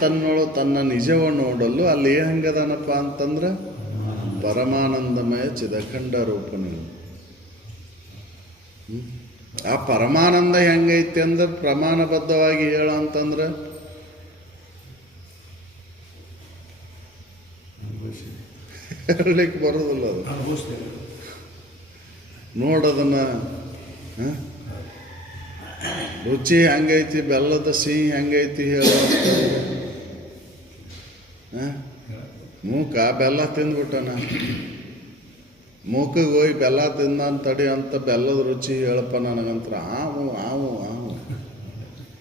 ತನ್ನೊಳಗೆ ತನ್ನ ನಿಜವನ್ನು ನೋಡಲು ಅಲ್ಲಿ ಹೆಂಗದನಪ್ಪ ಅಂತಂದ್ರೆ ಪರಮಾನಂದಮಯ ಚಿದಖಂಡ ರೂಪನು. ಆ ಪರಮಾನಂದ ಹೆಂಗೈತೆ ಅಂದ್ರೆ ಪ್ರಮಾಣಬದ್ಧವಾಗಿ ಹೇಳ ಅಂತಂದ್ರೆ ಹೇಳಲಿಕ್ಕೆ ಬರೋದಿಲ್ಲ. ಅದು ನೋಡೋದನ್ನ ರುಚಿ ಹೆಂಗೈತಿ, ಬೆಲ್ಲದ ಸಿಹಿ ಹೆಂಗೈತಿ ಹೇಳ. ಮೂಕ ಬೆಲ್ಲ ತಿಂದ್ಬಿಟ್ಟನ, ಮೂಕಿಗೆ ಹೋಗಿ ಬೆಲ್ಲ ತಿಂದ ತಡಿ ಅಂತ ಬೆಲ್ಲದ ರುಚಿ ಹೇಳಪ್ಪ ನನಗಂತ್ರ ಆವು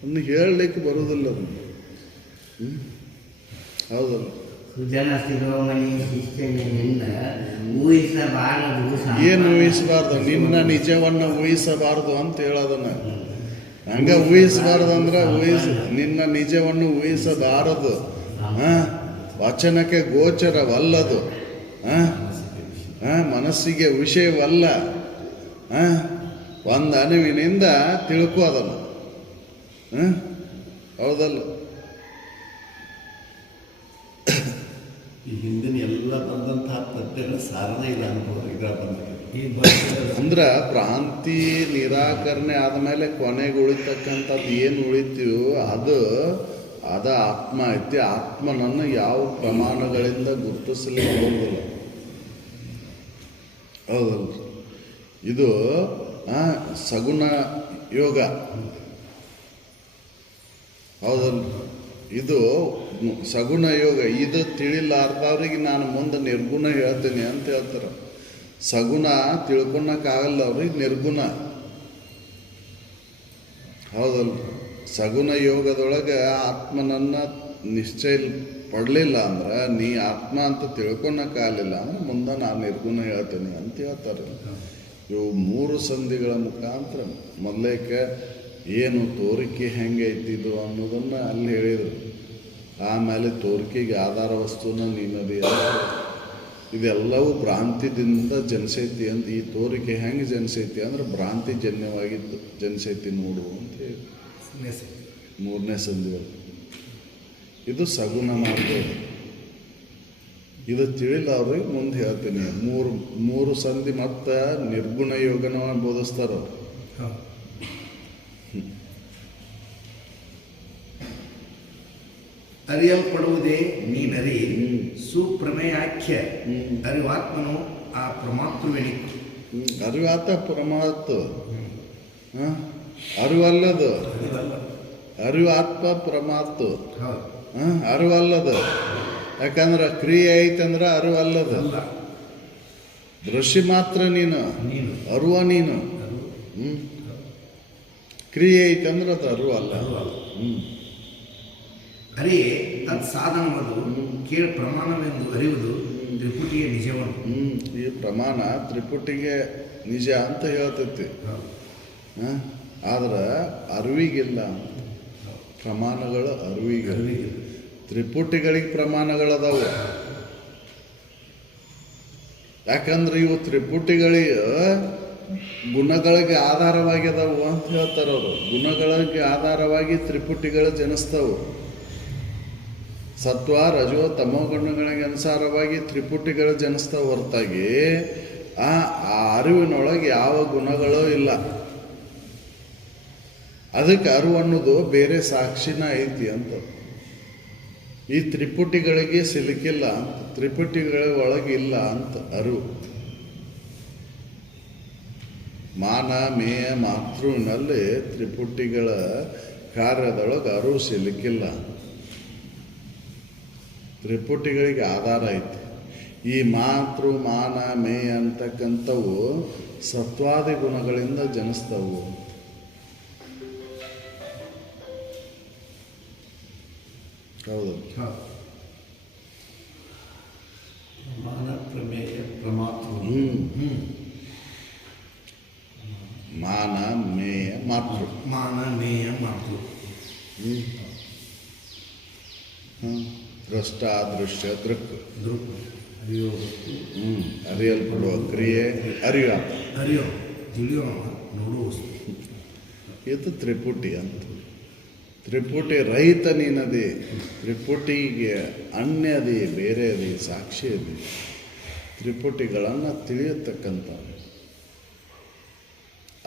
ಅನ್ನು ಹೇಳಲಿಕ್ಕೆ ಬರುವುದಿಲ್ಲ. ಅದನ್ನು ಹೌದಲ್ಲ? ಏನು ಊಹಿಸಬಾರ್ದು, ನಿನ್ನ ನಿಜವನ್ನು ಊಹಿಸಬಾರ್ದು ಅಂತ ಹೇಳೋದನ್ನ. ಹಂಗ ಊಹಿಸಬಾರ್ದು ಅಂದ್ರೆ ನಿನ್ನ ನಿಜವನ್ನು ಊಹಿಸಬಾರದು. ವಚನಕ್ಕೆ ಗೋಚರವಲ್ಲದು, ಮನಸ್ಸಿಗೆ ವಿಷಯವಲ್ಲ. ಒಂದು ಅನುವಿನಿಂದ ತಿಳ್ಕೊ ಅದನ್ನು. ಹೌದಲ್ಲ? ಈ ಹಿಂದಿನ ಎಲ್ಲ ಬಂದಂತಹ ಪದ್ಯಗಳ ಸಾರನೇ ಇಲ್ಲ ಅನ್ಬೋದು ಇದರ ಬಂದ. ಅಂದ್ರೆ ಭ್ರಾಂತಿ ನಿರಾಕರಣೆ ಆದಮೇಲೆ ಕೊನೆಗೆ ಉಳಿತಕ್ಕಂಥದ್ದು ಏನು ಉಳಿತೀವೋ ಅದ ಆತ್ಮ ಐತಿ. ಆತ್ಮನನ್ನು ಯಾವ ಪ್ರಮಾಣಗಳಿಂದ ಗುರುತಿಸಲಿಕ್ಕೆ ಬರೋದಿಲ್ಲ. ಹೌದಲ್ಲ? ಇದು ಸಗುಣ ಯೋಗ. ಹೌದಲ್ಲ? ಇದು ಸಗುಣ ಯೋಗ. ಇದು ತಿಳಿಲಾರ್ದವ್ರಿಗೆ ನಾನು ಮುಂದೆ ನಿರ್ಗುಣ ಹೇಳ್ತೀನಿ ಅಂತ ಹೇಳ್ತಾರೆ. ಸಗುಣ ತಿಳ್ಕೊಳಕ್ಕಾಗಲ್ಲ ಅವ್ರಿಗೆ ನಿರ್ಗುಣ. ಹೌದಲ್ಲ? ಸಗುಣ ಯೋಗದೊಳಗೆ ಆತ್ಮನನ್ನು ನಿಶ್ಚಯ ಪಡಲಿಲ್ಲ ಅಂದ್ರೆ, ನೀ ಆತ್ಮ ಅಂತ ತಿಳ್ಕೊಳಕ್ಕಾಗಲಿಲ್ಲ ಅಂದ್ರೆ ಮುಂದೆ ನಾನು ನಿರ್ಗುಣ ಹೇಳ್ತೀನಿ ಅಂತ ಹೇಳ್ತಾರೆ. ಇವು 3 ಸಂಧಿಗಳ ಮುಖಾಂತರ ಮೊದಲೇಕೆ ಏನು ತೋರಿಕೆ ಹೆಂಗೆ ಐತಿದು ಅನ್ನೋದನ್ನು ಅಲ್ಲಿ ಹೇಳಿದರು. ಆಮೇಲೆ ತೋರಿಕೆಗೆ ಆಧಾರ ವಸ್ತುನ ನೀನದಿ ಅಂತ. ಇದೆಲ್ಲವೂ ಭ್ರಾಂತಿದಿಂದ ಜನಿಸೈತಿ ಅಂತ. ಈ ತೋರಿಕೆ ಹೆಂಗೆ ಜನಿಸೈತಿ ಅಂದ್ರೆ ಭ್ರಾಂತಿ ಜನ್ಯವಾಗಿದ್ದು ಜನಿಸೈತಿ ನೋಡು ಅಂತ ಹೇಳಿ 3ನೇ ಸಂಧಿಗಳು. ಇದು ಸಗುಣ ಮಾರ್ಗ. ಇದು ತಿಳಿಲ್ಲ ಅವ್ರಿಗೆ ಮುಂದೆ ಹೇಳ್ತೀನಿ. ಮೂರು ಸಂಧಿ ಮತ್ತು ನಿರ್ಗುಣ ಯೋಗನ ಬೋಧಿಸ್ತಾರ. ಅರಿಯಲ್ಪಡುವುದೇ ನೀನರಿ ಸುಪ್ರಮೇಯಾಖ್ಯ ಅರಿವಾತ್ಮನು ಆ ಪ್ರಮಾತೃವೆನಿತ್ತು. ಅರಿವಾತ ಪರಮಾತ್ಮ ಅರಿವಲ್ಲದು. ಅರಿವಾತ್ಮ ಪರಮಾತ್ಮ ಅರಿವಲ್ಲದು. ಯಾಕಂದ್ರೆ ಕ್ರಿಯೆ ಐತಂದ್ರೆ ಅರಿವಲ್ಲದು. ದೃಶ್ಯ ಮಾತ್ರ ನೀನು, ಅರುವ ನೀನು. ಕ್ರಿಯೆ ಐತಂದ್ರೆ ಅದು ಅರಿವಲ್ಲ. ಅರಿಯೇ ತತ್ ಸಾಧನವದು ಕೇಳ ಪ್ರಮಾಣವೆಂದು ಅರಿಯುವುದು ತ್ರಿಪುಟಿಗೆ ನಿಜವನ್ನು. ಈ ಪ್ರಮಾಣ ತ್ರಿಪುಟಿಗೆ ನಿಜ ಅಂತ ಹೇಳ್ತೈತಿ. ಆದ್ರೆ ಅರಿವಿಗಿಲ್ಲ. ಪ್ರಮಾಣಗಳು ಅರಿವಿಗೆ. ತ್ರಿಪುಟಿಗಳಿಗೆ ಪ್ರಮಾಣಗಳದಾವು. ಯಾಕಂದ್ರೆ ಇವು ತ್ರಿಪುಟಿಗಳಿಗೆ ಗುಣಗಳಿಗೆ ಆಧಾರವಾಗಿ ಅದಾವು ಅಂತ ಹೇಳ್ತಾರೆ ಅವರು. ಗುಣಗಳಿಗೆ ಆಧಾರವಾಗಿ ತ್ರಿಪುಟಿಗಳು ಜನಿಸ್ತಾವು. ಸತ್ವ ರಜೋ ತಮೋ ಗುಣಗಳಿಗೆ ಅನುಸಾರವಾಗಿ ತ್ರಿಪುಟಿಗಳು ಜನಿಸ್ತಾವ ಹೊರತಾಗಿ ಆ ಅರಿವಿನೊಳಗೆ ಯಾವ ಗುಣಗಳೂ ಇಲ್ಲ. ಅದಕ್ಕೆ ಅರಿವು ಅನ್ನೋದು ಬೇರೆ ಸಾಕ್ಷಿನ ಐತಿ ಅಂತ. ಈ ತ್ರಿಪುಟಿಗಳಿಗೆ ಸಿಲುಕಿಲ್ಲ ಅಂತ, ತ್ರಿಪುಟಿಗಳ ಒಳಗಿಲ್ಲ ಅಂತ ಅರಿವು. ಮಾನ ಮೇಯ ಮಾತೃವಿನಲ್ಲಿ ತ್ರಿಪುಟಿಗಳ ಕಾರ್ಯದೊಳಗೆ ಅರಿವು ಸಿಲುಕಿಲ್ಲ. ತ್ರಿಪುಟಿಗಳಿಗೆ ಆಧಾರ ಐತಿ. ಈ ಮಾತೃ ಮಾನ ಮೇಯ ಅಂತಕ್ಕಂಥವು ಸತ್ವಾದಿ ಗುಣಗಳಿಂದ ಜನಿಸ್ತವು. ಹೌದು. ಮಾನ ಪ್ರಮೇಯ ಪ್ರಮಾತೃ. ಮಾನ ಮೇಯ ಮಾತೃ. ಮಾನ ಮೇಯ ಮಾತೃ. ದೃಷ್ಟ ದೃಶ್ಯ ದೃಕ್ ದೃಕ್ ಅರಿಯಲ್ಪಡುವ ಕ್ರಿಯೆ ಅರಿವ ಅರಿಯೋ ತಿಳಿಯೋ ನೋಡುವ. ಇದು ತ್ರಿಪುಟಿ ಅಂತ. ತ್ರಿಪುಟಿ ರಹಿತ ನೀನದಿ. ತ್ರಿಪುಟಿಗೆ ಅನ್ಯದಿ, ಬೇರೆ ಅದಿ, ಸಾಕ್ಷಿ ಅದಿ. ತ್ರಿಪುಟಿಗಳನ್ನು ತಿಳಿಯತಕ್ಕಂಥ.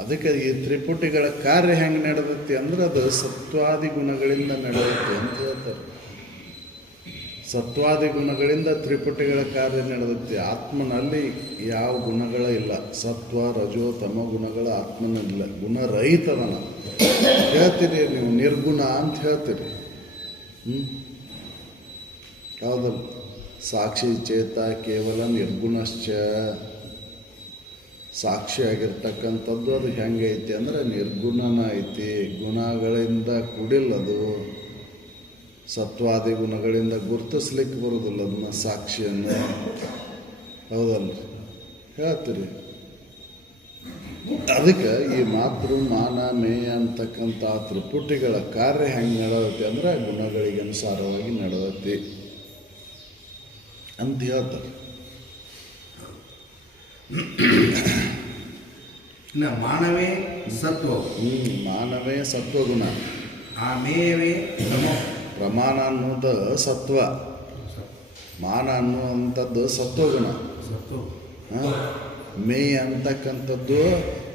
ಅದಕ್ಕೆ ಈ ತ್ರಿಪುಟಿಗಳ ಕಾರ್ಯ ಹೆಂಗೆ ನಡೆದೈತಿ ಅಂದ್ರೆ ಅದು ಸತ್ವಾದಿ ಗುಣಗಳಿಂದ ನಡೆದೈತಿ ಅಂತ ಹೇಳ್ತಾರೆ. ಸತ್ವಾದಿ ಗುಣಗಳಿಂದ ತ್ರಿಪುಟಿಗಳ ಕಾರ್ಯ ನಡೆದೈತಿ. ಆತ್ಮನಲ್ಲಿ ಯಾವ ಗುಣಗಳ ಇಲ್ಲ. ಸತ್ವ ರಜೋ ತಮ ಗುಣಗಳ ಆತ್ಮನಲ್ಲಿಲ್ಲ. ಗುಣರಹಿತದನ ಹೇಳ್ತೀರಿ ನೀವು, ನಿರ್ಗುಣ ಅಂತ ಹೇಳ್ತೀರಿ. ಹೌದಲ್ಲ? ಸಾಕ್ಷಿ ಚೇತ ಕೇವಲ ನಿರ್ಗುಣಶ್ಚ. ಸಾಕ್ಷಿಯಾಗಿರ್ತಕ್ಕಂಥದ್ದು ಅದು ಹೆಂಗೆ ಐತಿ ಅಂದರೆ ನಿರ್ಗುಣನ ಐತಿ. ಗುಣಗಳಿಂದ ಕೂಡಿಲ್ಲದು. ಸತ್ವಾದಿ ಗುಣಗಳಿಂದ ಗುರುತಿಸ್ಲಿಕ್ಕೆ ಬರೋದಿಲ್ಲ ಅದನ್ನ, ಸಾಕ್ಷಿಯನ್ನು. ಹೌದಲ್ಲ? ಹೇಳ್ತೀರಿ. ಅದಕ್ಕೆ ಈ ಮಾತೃ ಮಾನ ಮೇಯ ಅಂತಕ್ಕಂಥ ತ್ರಿಪುಟಿಗಳ ಕಾರ್ಯ ಹೆಂಗೆ ನಡೆದೈತಿ ಅಂದರೆ ಗುಣಗಳಿಗೆ ಅನುಸಾರವಾಗಿ ನಡೆದೈತಿ ಅಂತ ಹೇಳ್ತಾರೆ. ಮಾನವೇ ಸತ್ವ. ಮಾನವೇ ಸತ್ವಗುಣ. ಆ ಮೇಯವೇ ನಮೋ. ಪ್ರಮಾಣ ಅನ್ನೋದು ಸತ್ವ. ಮಾನ ಅನ್ನುವಂಥದ್ದು ಸತ್ವಗುಣ. ಮೇಯ ಅಂತಕ್ಕಂಥದ್ದು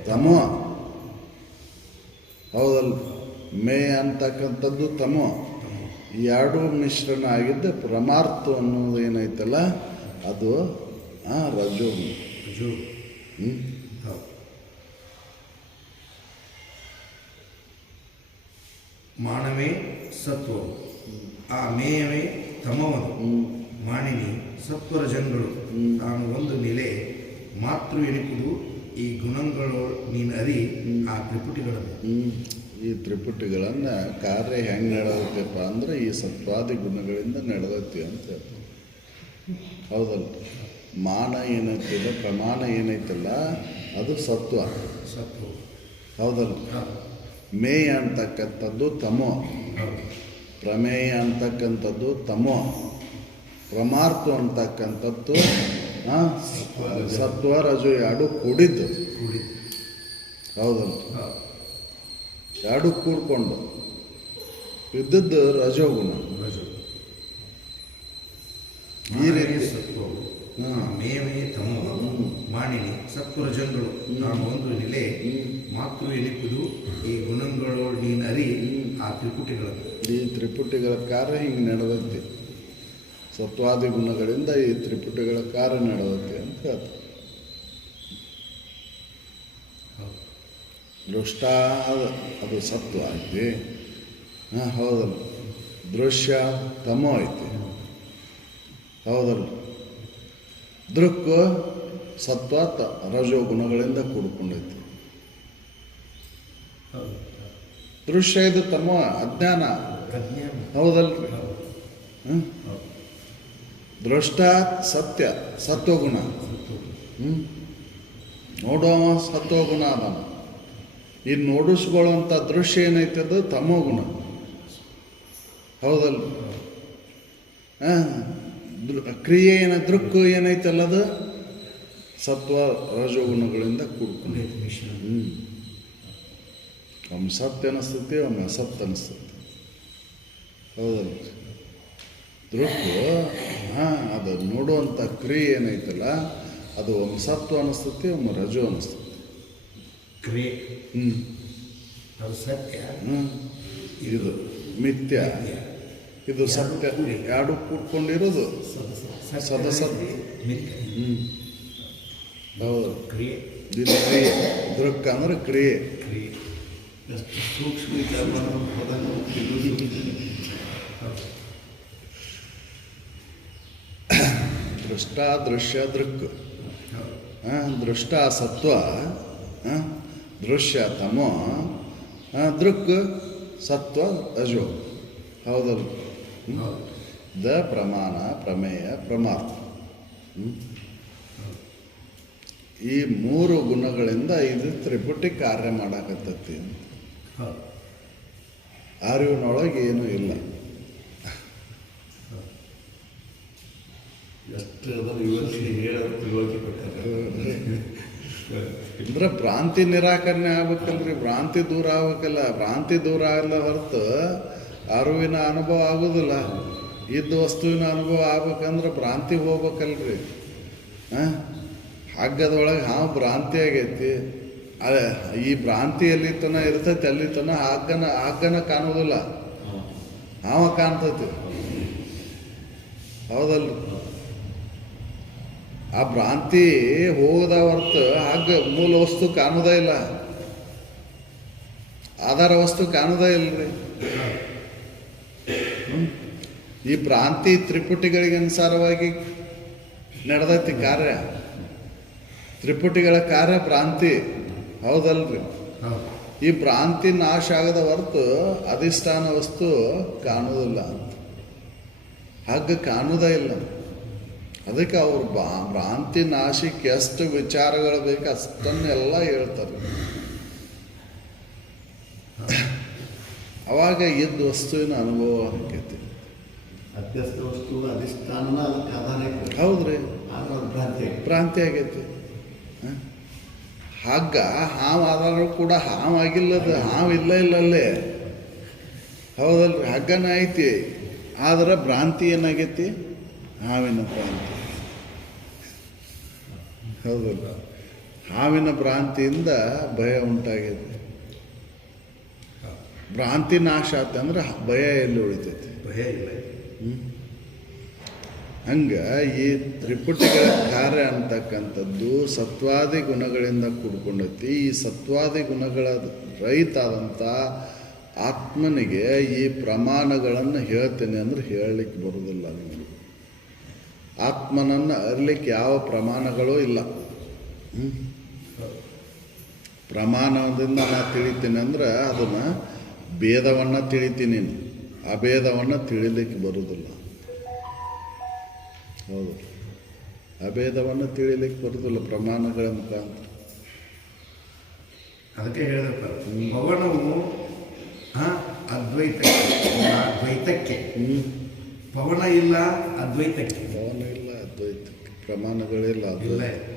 ತಮೋ. ಹೌದಲ್ಲ? ಮೇಯ ಅಂತಕ್ಕಂಥದ್ದು ತಮೋ. ಎರಡೂ ಮಿಶ್ರಣ ಆಗಿದ್ದ ಪ್ರಮಾರ್ಥ ಅನ್ನೋದು ಏನೈತಲ್ಲ ಅದು ರಜೋಗುಣ. ಮಾನವೇ ಸತ್ವವು, ಆ ಮೇಯವೇ ತಮವನು. ಮಾಣಿನಿ ಸತ್ವರ ಜನಗಳು ತಾನು ಒಂದು ನೆಲೆ ಮಾತೃ ಎನಿಪುದು ಈ ಗುಣಗಳು ನೀನು ಅರಿ ಆ ತ್ರಿಪುಟಿಗಳನ್ನು. ಈ ತ್ರಿಪುಟಿಗಳನ್ನು ಕಾರ್ಯ ಹೆಂಗೆ ನಡೆದೈತಪ್ಪ ಅಂದ್ರೆ ಈ ಸತ್ವಾದಿ ಗುಣಗಳಿಂದ ನಡೆದೈತಿ ಅಂತ ಹೇಳ್ತಾರೆ. ಹೌದಲ್ಲ? ಮಾನ ಏನೈತಿಲ್ಲ, ಪ್ರಮಾಣ ಏನೈತಿಲ್ಲ, ಅದು ಸತ್ವ. ಹೌದಲ್ಲ? ಮೇಯ ಅಂತಕ್ಕಂಥದ್ದು ತಮೋ, ಪ್ರಮೇಯ ಅಂತಕ್ಕಂಥದ್ದು ತಮೋ, ಪ್ರಮಾರ್ಥ ಅಂತಕ್ಕಂಥದ್ದು ಸತ್ವ ರಜು ಎರಡು ಕೂಡಿದ್ದು. ಹೌದಲ್ಲ? ಎರಡು ಕೂಡ್ಕೊಂಡು ಇದ್ದದ್ದು ರಜೋಗುಣ. ಈ ರೀತಿ ಮೇವೇ ತಮೋ ಮಾಣಿನಿ ಸತ್ವರ ಜನಗಳು ನಾನು ಒಂದು ನೆಲೆ ಮಾತೃ ಎನಿಪುದು ಈ ಗುಣಗಳು ನೀನು ಅರಿ ಆ ತ್ರಿಪುಟಿಗಳನ್ನು. ಈ ತ್ರಿಪುಟಿಗಳ ಕಾರ್ಯ ಹಿಂಗೆ ನಡೆದೈತಿ. ಸತ್ವಾದಿ ಗುಣಗಳಿಂದ ಈ ತ್ರಿಪುಟಿಗಳ ಕಾರ್ಯ ನಡೆದೈತಿ ಅಂತ ಹೇಳ್ತಾರೆ. ದೃಷ್ಟ ಅದು ಸತ್ವ ಐತಿ. ಹೌದಲ್ಲ? ದೃಶ್ಯ ತಮೋ ಐತಿ. ಹೌದಲ್ಲ? ದೃಕ್ ಸತ್ವ ರಜೋ ಗುಣಗಳಿಂದ ಕೂಡ್ಕೊಂಡೈತಿ. ದೃಶ್ಯ ಇದು ತಮೋ ಅಜ್ಞಾನ. ಹೌದಲ್ರಿ? ದೃಷ್ಟ ಸತ್ಯ ಸತ್ವಗುಣ. ನೋಡುವ ಸತ್ವಗುಣ ಅದಾನ. ಈ ನೋಡಿಸ್ಕೊಳ್ಳುವಂಥ ದೃಶ್ಯ ಏನೈತದ ತಮೋಗುಣ. ಹೌದಲ್ಲ? ಕ್ರಿಯೆ ದೃಕ್ ಏನೈತಲ್ಲದು ಸತ್ವ ರಜೋಗುಣಗಳಿಂದ ಕೂಡ್ಕೊಂಡೈತಿ. ಒಮ್ಮೆ ಸತ್ಯ ಅನಿಸ್ತೈತಿ, ಒಮ್ಮೆ ಅಸತ್ ಅನಿಸ್ತೈತಿ. ಹೌದಲ್ಲ? ದೃಕ್ ಅದು ನೋಡುವಂಥ ಕ್ರಿಯೆ ಏನೈತಲ್ಲ ಅದು ಒಮ್ಮೆ ಸತ್ವ ಅನಿಸ್ತೈತಿ, ಒಮ್ಮೆ ರಜೋ ಅನಿಸ್ತೈತಿ. ಕ್ರಿಯೆ ಅದು ಸತ್ಯ, ಇದು ಮಿಥ್ಯ, ಇದು ಸತ್ಯ. ಎರಡು ಕೂಡ್ಕೊಂಡಿರೋದು ಸದಸತ್. ಹೌದು. ಕ್ರಿಯೆ ಇದು ಕ್ರಿಯೆ. ದೃಕ್ ಅಂದ್ರೆ ಕ್ರಿಯೆ. ಎಷ್ಟು ಸೂಕ್ಷ್ಮ ದೃಷ್ಟ ದೃಶ್ಯ ದೃಕ್. ದೃಷ್ಟ ಸತ್ವ, ದೃಶ್ಯ ತಮೋ, ದೃಕ್ ಸತ್ವ ರಜೋ. ಹೌದಲ್ಲ? ದ ಪ್ರಮಾಣ ಪ್ರಮೇಯ ಪ್ರಮಾರ್ಥ. ಈ ಮೂರು ಗುಣಗಳಿಂದ ಇದು ತ್ರಿಪುಟಿ ಕಾರ್ಯ ಮಾಡಾಕತ್ತೈತಿ. ಅರಿವಿನೊಳಗೆ ಏನೂ ಇಲ್ಲ. ಅಂದ್ರೆ ಭ್ರಾಂತಿ ನಿರಾಕರಣೆ ಆಗ್ಬೇಕಲ್ರಿ, ಭ್ರಾಂತಿ ದೂರ ಆಗ್ಬೇಕಲ್ಲ. ಭ್ರಾಂತಿ ದೂರ ಆಗಲ್ಲ ಹೊರತು ಅರಿವಿನ ಅನುಭವ ಆಗೋದಿಲ್ಲ. ಇದ್ದ ವಸ್ತುವಿನ ಅನುಭವ ಆಗ್ಬೇಕಂದ್ರೆ ಭ್ರಾಂತಿ ಹೋಗ್ಬೇಕಲ್ರಿ. ಹಗ್ಗದೊಳಗೆ ಹಾವು ಭ್ರಾಂತಿ ಆಗೈತಿ. ಈ ಭ್ರಾಂತಿ ಎಲ್ಲಿ ತನ ಇರ್ತೈತಿ ಅಲ್ಲಿ ತನ ಹಗ್ಗನ ಕಾಣೋದಿಲ್ಲ, ಹಾವ ಕಾಣ್ತೈತಿ. ಹೌದಲ್ರಿ? ಆ ಭ್ರಾಂತಿ ಹೋಗದ ಹೊರತು ಹಗ್ಗ ಮೂಲ ವಸ್ತು ಕಾಣೋದೇ ಇಲ್ಲ, ಆಧಾರ ವಸ್ತು ಕಾಣೋದೇ ಇಲ್ಲರಿ. ಈ ಭ್ರಾಂತಿ ತ್ರಿಪುಟಿಗಳಿಗೆ ಅನುಸಾರವಾಗಿ ನಡೆದೈತಿ ಕಾರ್ಯ. ತ್ರಿಪುಟಿಗಳ ಕಾರ್ಯ ಭ್ರಾಂತಿ. ಹೌದಲ್ರಿ? ಈ ಭ್ರಾಂತಿ ನಾಶ ಆಗದ ಹೊರತು ಅಧಿಷ್ಠಾನ ವಸ್ತು ಕಾಣುವುದಿಲ್ಲ, ಹಗ್ಗ ಕಾಣುವುದೇ ಇಲ್ಲ. ಅದಕ್ಕೆ ಅವ್ರು ಭ್ರಾಂತಿ ನಾಶಕ್ಕೆ ಎಷ್ಟು ವಿಚಾರಗಳು ಬೇಕು ಅಷ್ಟನ್ನೆಲ್ಲ ಹೇಳ್ತಾರೆ. ಅವಾಗ ಇದ್ದ ವಸ್ತುವಿನ ಅನುಭವ ಆಕೈತಿ. ಅಧ್ಯಸ್ಥ ವಸ್ತು ಅಧಿಷ್ಠಾನನ ಅದಕ್ಕೆ ಆಧಾರ ಐತಿ. ಹೌದ್ರಿ? ಭ್ರಾಂತಿ ಆಗೈತಿ. ಹಗ್ಗ ಹಾವು ಆಧಾರ ಕೂಡ ಹಾವು ಆಗಿಲ್ಲದ, ಹಾವು ಇಲ್ಲ ಅಲ್ಲೇ. ಹೌದಲ್ರಿ? ಹಗ್ಗನ ಐತಿ, ಆದ್ರೆ ಭ್ರಾಂತಿ ಏನಾಗೈತಿ? ಹಾವಿನ ಭ್ರಾಂತಿ. ಹೌದಲ್ಲ? ಹಾವಿನ ಭ್ರಾಂತಿಯಿಂದ ಭಯ ಉಂಟಾಗೈತಿ. ಭ್ರಾಂತಿ ನಾಶ ಆತಂದ್ರೆ ಭಯ ಎಲ್ಲಿ ಉಳಿತೈತಿ? ಭಯ ಇಲ್ಲ. ಹಂಗೆ ಈ ತ್ರಿಪುಟಿಗಳ ಕಾರ್ಯ ಅಂತಕ್ಕಂಥದ್ದು ಸತ್ವಾದಿ ಗುಣಗಳಿಂದ ಕೂಡ್ಕೊಂಡೈತಿ. ಈ ಸತ್ವಾದಿ ಗುಣಗಳ ರಹಿತ ಆದಂಥ ಆತ್ಮನಿಗೆ ಈ ಪ್ರಮಾಣಗಳನ್ನು ಹೇಳ್ತೇನೆ ಅಂದ್ರೆ ಹೇಳಲಿಕ್ಕೆ ಬರುವುದಿಲ್ಲ ನಿಮಗೆ. ಆತ್ಮನನ್ನು ಅರಿಲಿಕ್ಕೆ ಯಾವ ಪ್ರಮಾಣಗಳೂ ಇಲ್ಲ. ಪ್ರಮಾಣದಿಂದ ನಾನು ತಿಳಿತೀನಿ ಅಂದ್ರೆ ಅದನ್ನು ಭೇದವನ್ನು ತಿಳಿತೀನಿ, ಅಭೇದವನ್ನು ತಿಳಿಲಿಕ್ಕೆ ಬರುವುದಿಲ್ಲ. ಹೌದು, ಅಭೇದವನ್ನು ತಿಳಿಲಿಕ್ಕೆ ಬರುವುದಿಲ್ಲ ಪ್ರಮಾಣಗಳ ಮುಖಾಂತರ. ಅದಕ್ಕೆ ಹೇಳಿದಪ್ಪ, ಪವನವು ದ್ವೈತಕ್ಕೆ, ಪವನ ಇಲ್ಲ ಅದ್ವೈತಕ್ಕೆ, ಪವನ ಇಲ್ಲ ಅದ್ವೈತಕ್ಕೆ, ಪ್ರಮಾಣಗಳಿಲ್ಲ ಇಲ್ಲ. ಅದ್ವೈತ.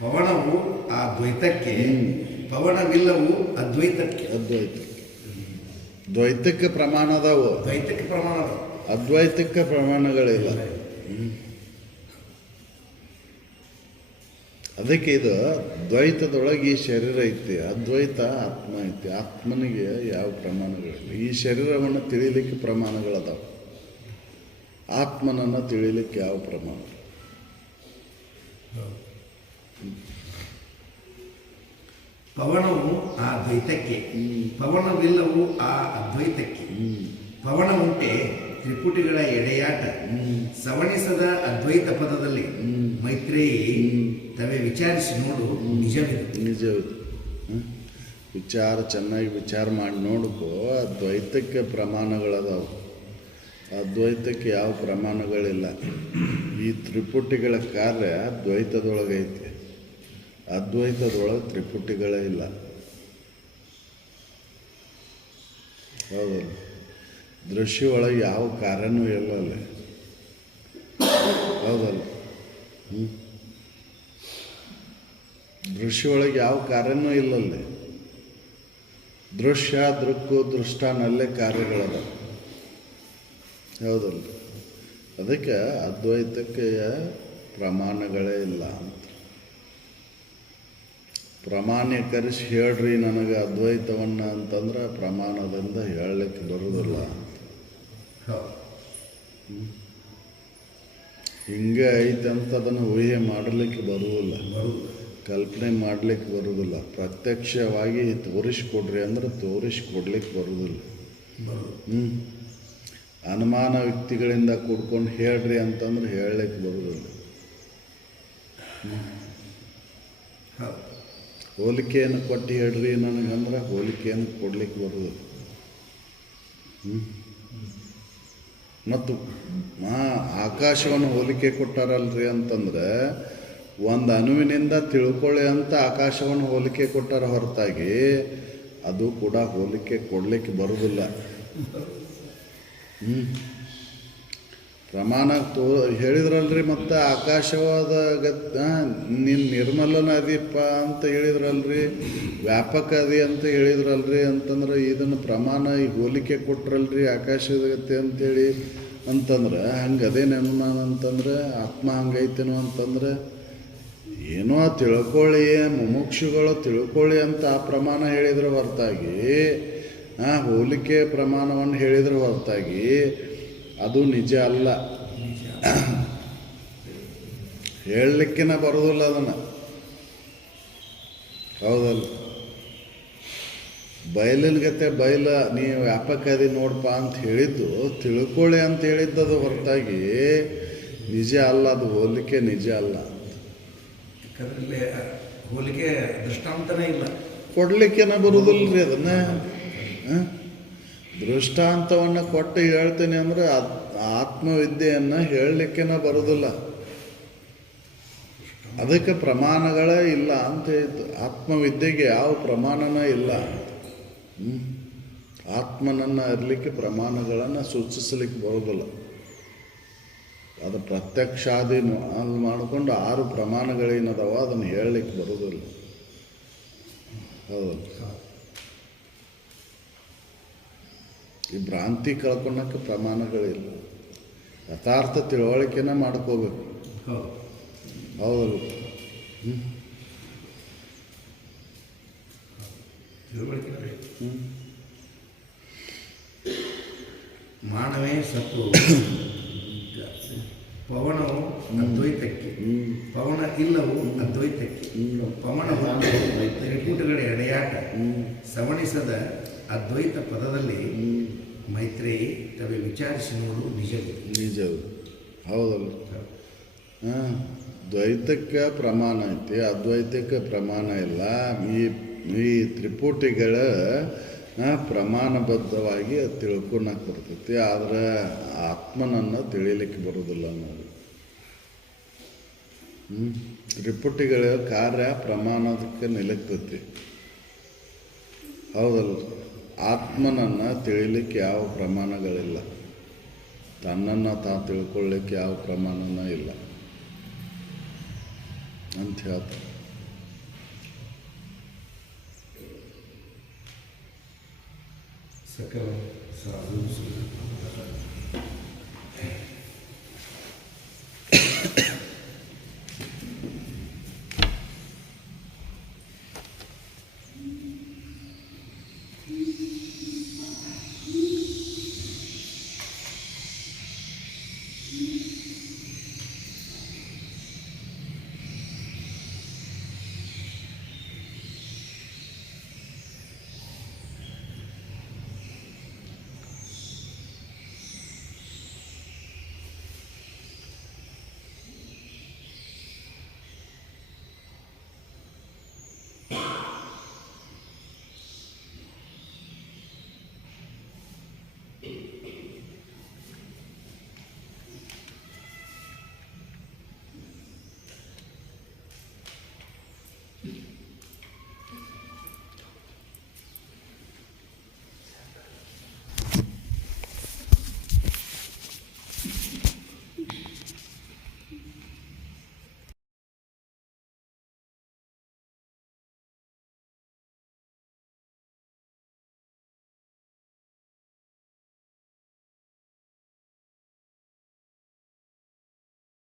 ಪವನವು ಆ ದ್ವೈತಕ್ಕೆ, ಪವನವಿಲ್ಲವು ಅದ್ವೈತಕ್ಕೆ. ದ್ವೈತಕ್ಕೆ ಪ್ರಮಾಣ ಅದಾವು, ದ್ವೈತಕ್ಕೆ ಪ್ರಮಾಣ ಅದಾವ, ಅದ್ವೈತಕ್ಕೆ ಪ್ರಮಾಣಗಳಿಲ್ಲ. ಅದಕ್ಕೆ ಇದು ದ್ವೈತದೊಳಗೆ ಈ ಶರೀರ ಐತಿ, ಅದ್ವೈತ ಆತ್ಮ ಐತಿ. ಆತ್ಮನಿಗೆ ಯಾವ ಪ್ರಮಾಣಗಳಿಲ್ಲ. ಈ ಶರೀರವನ್ನು ತಿಳಿಲಿಕ್ಕೆ ಪ್ರಮಾಣಗಳದಾವ, ಆತ್ಮನನ್ನು ತಿಳಿಲಿಕ್ಕೆ ಯಾವ ಪ್ರಮಾಣ? ಪವನವು ಆ ದ್ವೈತಕ್ಕೆ, ಪವನವಿಲ್ಲವು ಆ ಅದ್ವೈತಕ್ಕೆ. ಪವನ ಉಂಟೆ ತ್ರಿಪುಟಿಗಳ ಎಡೆಯಾಟ, ಸವಣಿಸದ ಅದ್ವೈತ ಪದದಲ್ಲಿ ಮೈತ್ರೇಯಿ ತವೆ ವಿಚಾರಿಸಿ ನೋಡು ನಿಜವಿದೆ. ನಿಜವಿದೆ. ವಿಚಾರ ಚೆನ್ನಾಗಿ ವಿಚಾರ ಮಾಡಿ ನೋಡ್ಕೋ. ಅದ್ವೈತಕ್ಕೆ ಪ್ರಮಾಣಗಳದಾವು, ಅದ್ವೈತಕ್ಕೆ ಯಾವ ಪ್ರಮಾಣಗಳಿಲ್ಲ. ಈ ತ್ರಿಪುಟಿಗಳ ಕಾರ್ಯ ದ್ವೈತದೊಳಗೈತಿ, ಅದ್ವೈತದೊಳಗೆ ತ್ರಿಪುಟಿಗಳೇ ಇಲ್ಲ. ಹೌದಲ್ಲ? ದೃಶ್ಯ ಒಳಗೆ ಯಾವ ಕಾರ್ಯನೂ ಇಲ್ಲ ಅಲ್ಲಿ. ಹೌದಲ್ಲ? ದೃಶ್ಯ ಒಳಗೆ ಯಾವ ಕಾರ್ಯನೂ ಇಲ್ಲಲ್ಲಿ. ದೃಶ್ಯ, ದೃಕ್ಕು, ದೃಷ್ಟಾನಲ್ಲೇ ಕಾರ್ಯಗಳದ. ಹೌದಲ್ಲ? ಅದಕ್ಕೆ ಅದ್ವೈತಕ್ಕೆ ಪ್ರಮಾಣಗಳೇ ಇಲ್ಲ ಅಂತ. ಪ್ರಮಾಣೀಕರಿಸಿ ಹೇಳ್ರಿ ನನಗೆ ಅದ್ವೈತವನ್ನು ಅಂತಂದ್ರೆ ಪ್ರಮಾಣದಿಂದ ಹೇಳಲಿಕ್ಕೆ ಬರುವುದಿಲ್ಲ. ಹಿಂಗೆ ಐತೆ ಅಂತ ಅದನ್ನು ಊಹೆ ಮಾಡಲಿಕ್ಕೆ ಬರುವುದಿಲ್ಲ, ಕಲ್ಪನೆ ಮಾಡಲಿಕ್ಕೆ ಬರುವುದಿಲ್ಲ. ಪ್ರತ್ಯಕ್ಷವಾಗಿ ತೋರಿಸ್ಕೊಡ್ರಿ ಅಂದ್ರೆ ತೋರಿಸ್ಕೊಡ್ಲಿಕ್ಕೆ ಬರುವುದಿಲ್ಲ. ಅನುಮಾನ ವ್ಯಕ್ತಿಗಳಿಂದ ಕೂಡ್ಕೊಂಡು ಹೇಳ್ರಿ ಅಂತಂದ್ರೆ ಹೇಳಲಿಕ್ಕೆ ಬರುವುದಿಲ್ಲ. ಹೋಲಿಕೆಯನ್ನು ಕೊಟ್ಟು ಹೇಳ್ರಿ ನನಗಂದ್ರೆ ಹೋಲಿಕೆಯನ್ನು ಕೊಡ್ಲಿಕ್ಕೆ ಬರುವುದಿಲ್ಲ. ಮತ್ತು ಆಕಾಶವನ್ನು ಹೋಲಿಕೆ ಕೊಟ್ಟಾರಲ್ರಿ ಅಂತಂದ್ರೆ ಒಂದು ಅಣುವಿನಿಂದ ತಿಳ್ಕೊಳ್ಳಿ ಅಂತ ಆಕಾಶವನ್ನು ಹೋಲಿಕೆ ಕೊಟ್ಟಾರ ಹೊರತಾಗಿ ಅದು ಕೂಡ ಹೋಲಿಕೆ ಕೊಡಲಿಕ್ಕೆ ಬರುವುದಿಲ್ಲ. ಪ್ರಮಾಣ ಹೇಳಿದ್ರಲ್ರಿ. ಮತ್ತು ಆಕಾಶವಾದ ನೀನು ನಿರ್ಮಲನ ಅದೀಪ ಅಂತ ಹೇಳಿದ್ರಲ್ರಿ, ವ್ಯಾಪಕ ಅದಿ ಅಂತ ಹೇಳಿದ್ರಲ್ರಿ ಅಂತಂದ್ರೆ ಇದನ್ನು ಪ್ರಮಾಣ ಈ ಹೋಲಿಕೆ ಕೊಟ್ರಲ್ರಿ ಆಕಾಶದ ಗತಿ ಅಂತೇಳಿ ಅಂತಂದ್ರೆ ಹಂಗೆ ಅದೇನೇನು ನಾನು ಅಂತಂದ್ರೆ ಆತ್ಮ ಹಂಗೈತೇನೋ ಅಂತಂದ್ರೆ ಏನೋ ತಿಳ್ಕೊಳ್ಳಿ, ಮುಮುಕ್ಷುಗಳು ತಿಳ್ಕೊಳ್ಳಿ ಅಂತ ಆ ಪ್ರಮಾಣ ಹೇಳಿದ್ರೆ ಹೊರತಾಗಿ, ಹೋಲಿಕೆ ಪ್ರಮಾಣವನ್ನು ಹೇಳಿದ್ರೆ ಹೊರತಾಗಿ ಅದು ನಿಜ ಅಲ್ಲ. ಹೇಳಲಿಕ್ಕಿನ ಬರೋದಿಲ್ಲ ಅದನ್ನು. ಹೌದಲ್ಲ? ಬಯಲಿನ ಗತೆ ಬಯಲ ನೀವು ವ್ಯಾಪಕ ಅದಿ ನೋಡಪ್ಪ ಅಂತ ಹೇಳಿದ್ದು ತಿಳ್ಕೊಳ್ಳಿ ಅಂತ ಹೇಳಿದ್ದದು ಹೊರತಾಗಿ ನಿಜ ಅಲ್ಲ. ಅದು ಹೋಲಿಕೆ ನಿಜ ಅಲ್ಲ. ಯಾಕಂದ್ರೆ ಹೋಲಿಕೆ ದೃಷ್ಟಾಂತನೇ ಇಲ್ಲ, ಕೊಡ್ಲಿಕ್ಕೇನ ಬರುವುದಿಲ್ಲ ರೀ ಅದನ್ನು. ದೃಷ್ಟಾಂತವನ್ನು ಕೊಟ್ಟು ಹೇಳ್ತೇನೆ ಅಂದರೆ ಆತ್ಮವಿದ್ಯೆಯನ್ನು ಹೇಳಲಿಕ್ಕೇನ ಬರೋದಿಲ್ಲ. ಅದಕ್ಕೆ ಪ್ರಮಾಣಗಳೇ ಇಲ್ಲ ಅಂತ ಹೇಳಿತು. ಆತ್ಮವಿದ್ಯೆಗೆ ಯಾವ ಪ್ರಮಾಣನೇ ಇಲ್ಲ. ಆತ್ಮನನ್ನು ಅರಿಲಿಕ್ಕೆ ಪ್ರಮಾಣಗಳನ್ನು ಸೂಚಿಸಲಿಕ್ಕೆ ಬರೋದಿಲ್ಲ. ಅದು ಪ್ರತ್ಯಕ್ಷಾದಿ ಅಲ್ಲಿ ಮಾಡಿಕೊಂಡು 6 ಪ್ರಮಾಣಗಳೇನದಾವ ಅದನ್ನು ಹೇಳಲಿಕ್ಕೆ ಬರೋದಿಲ್ಲ. ಹೌದು. ಈ ಭ್ರಾಂತಿ ಕಳ್ಕೊಳಕ್ಕೆ ಪ್ರಮಾಣಗಳಿಲ್ಲ. ಯಥಾರ್ಥ ತಿಳುವಳಿಕೆನ ಮಾಡ್ಕೋಬೇಕು. ಹೌದು. ಮಾನವೇ ಸತ್ತು, ಪವನವು ಅದ್ವೈತಕ್ಕೆ, ಪವನ ಇಲ್ಲವು ಅದ್ವೈತಕ್ಕೆ ಪವನ ತ್ರಿಕೂಟಗಳ ಎಡೆಯಾಟ ಸವಣಿಸದ ಅದ್ವೈತ ಪದದಲ್ಲಿ ಮೈತ್ರೇಯಿ ತವೆ ವಿಚಾರಿಸಿ ನೋಡು ನಿಜವಿದೆ. ನಿಜವು ಹೌದಲ್ಲ. ಹಾಂ, ದ್ವೈತಕ್ಕೆ ಪ್ರಮಾಣ ಐತಿ, ಅದ್ವೈತಕ್ಕೆ ಪ್ರಮಾಣ ಇಲ್ಲ. ಈ ತ್ರಿಪುಟಿಗಳ ಪ್ರಮಾಣಬದ್ಧವಾಗಿ ತಿಳ್ಕೊಳಕ್ಕೆ ಬರ್ತೈತಿ, ಆದರೆ ಆತ್ಮನನ್ನು ತಿಳಿಲಿಕ್ಕೆ ಬರೋದಿಲ್ಲ ನಾವು. ತ್ರಿಪುಟಿಗಳ ಕಾರ್ಯ ಪ್ರಮಾಣದಕ್ಕೆ ನಿಲುಕ್ತೈತಿ, ಹೌದಲ್ಲ. ಆತ್ಮನನ್ನು ತಿಳಿಲಿಕ್ಕೆ ಯಾವ ಪ್ರಮಾಣಗಳಿಲ್ಲ, ತನ್ನನ್ನು ತಿಳ್ಕೊಳ್ಳಿಕ್ಕೆ ಯಾವ ಪ್ರಮಾಣನೂ ಇಲ್ಲ ಅಂತ ಹೇಳ್ತಾರೆ. ಸಕಲ ಸಾಧು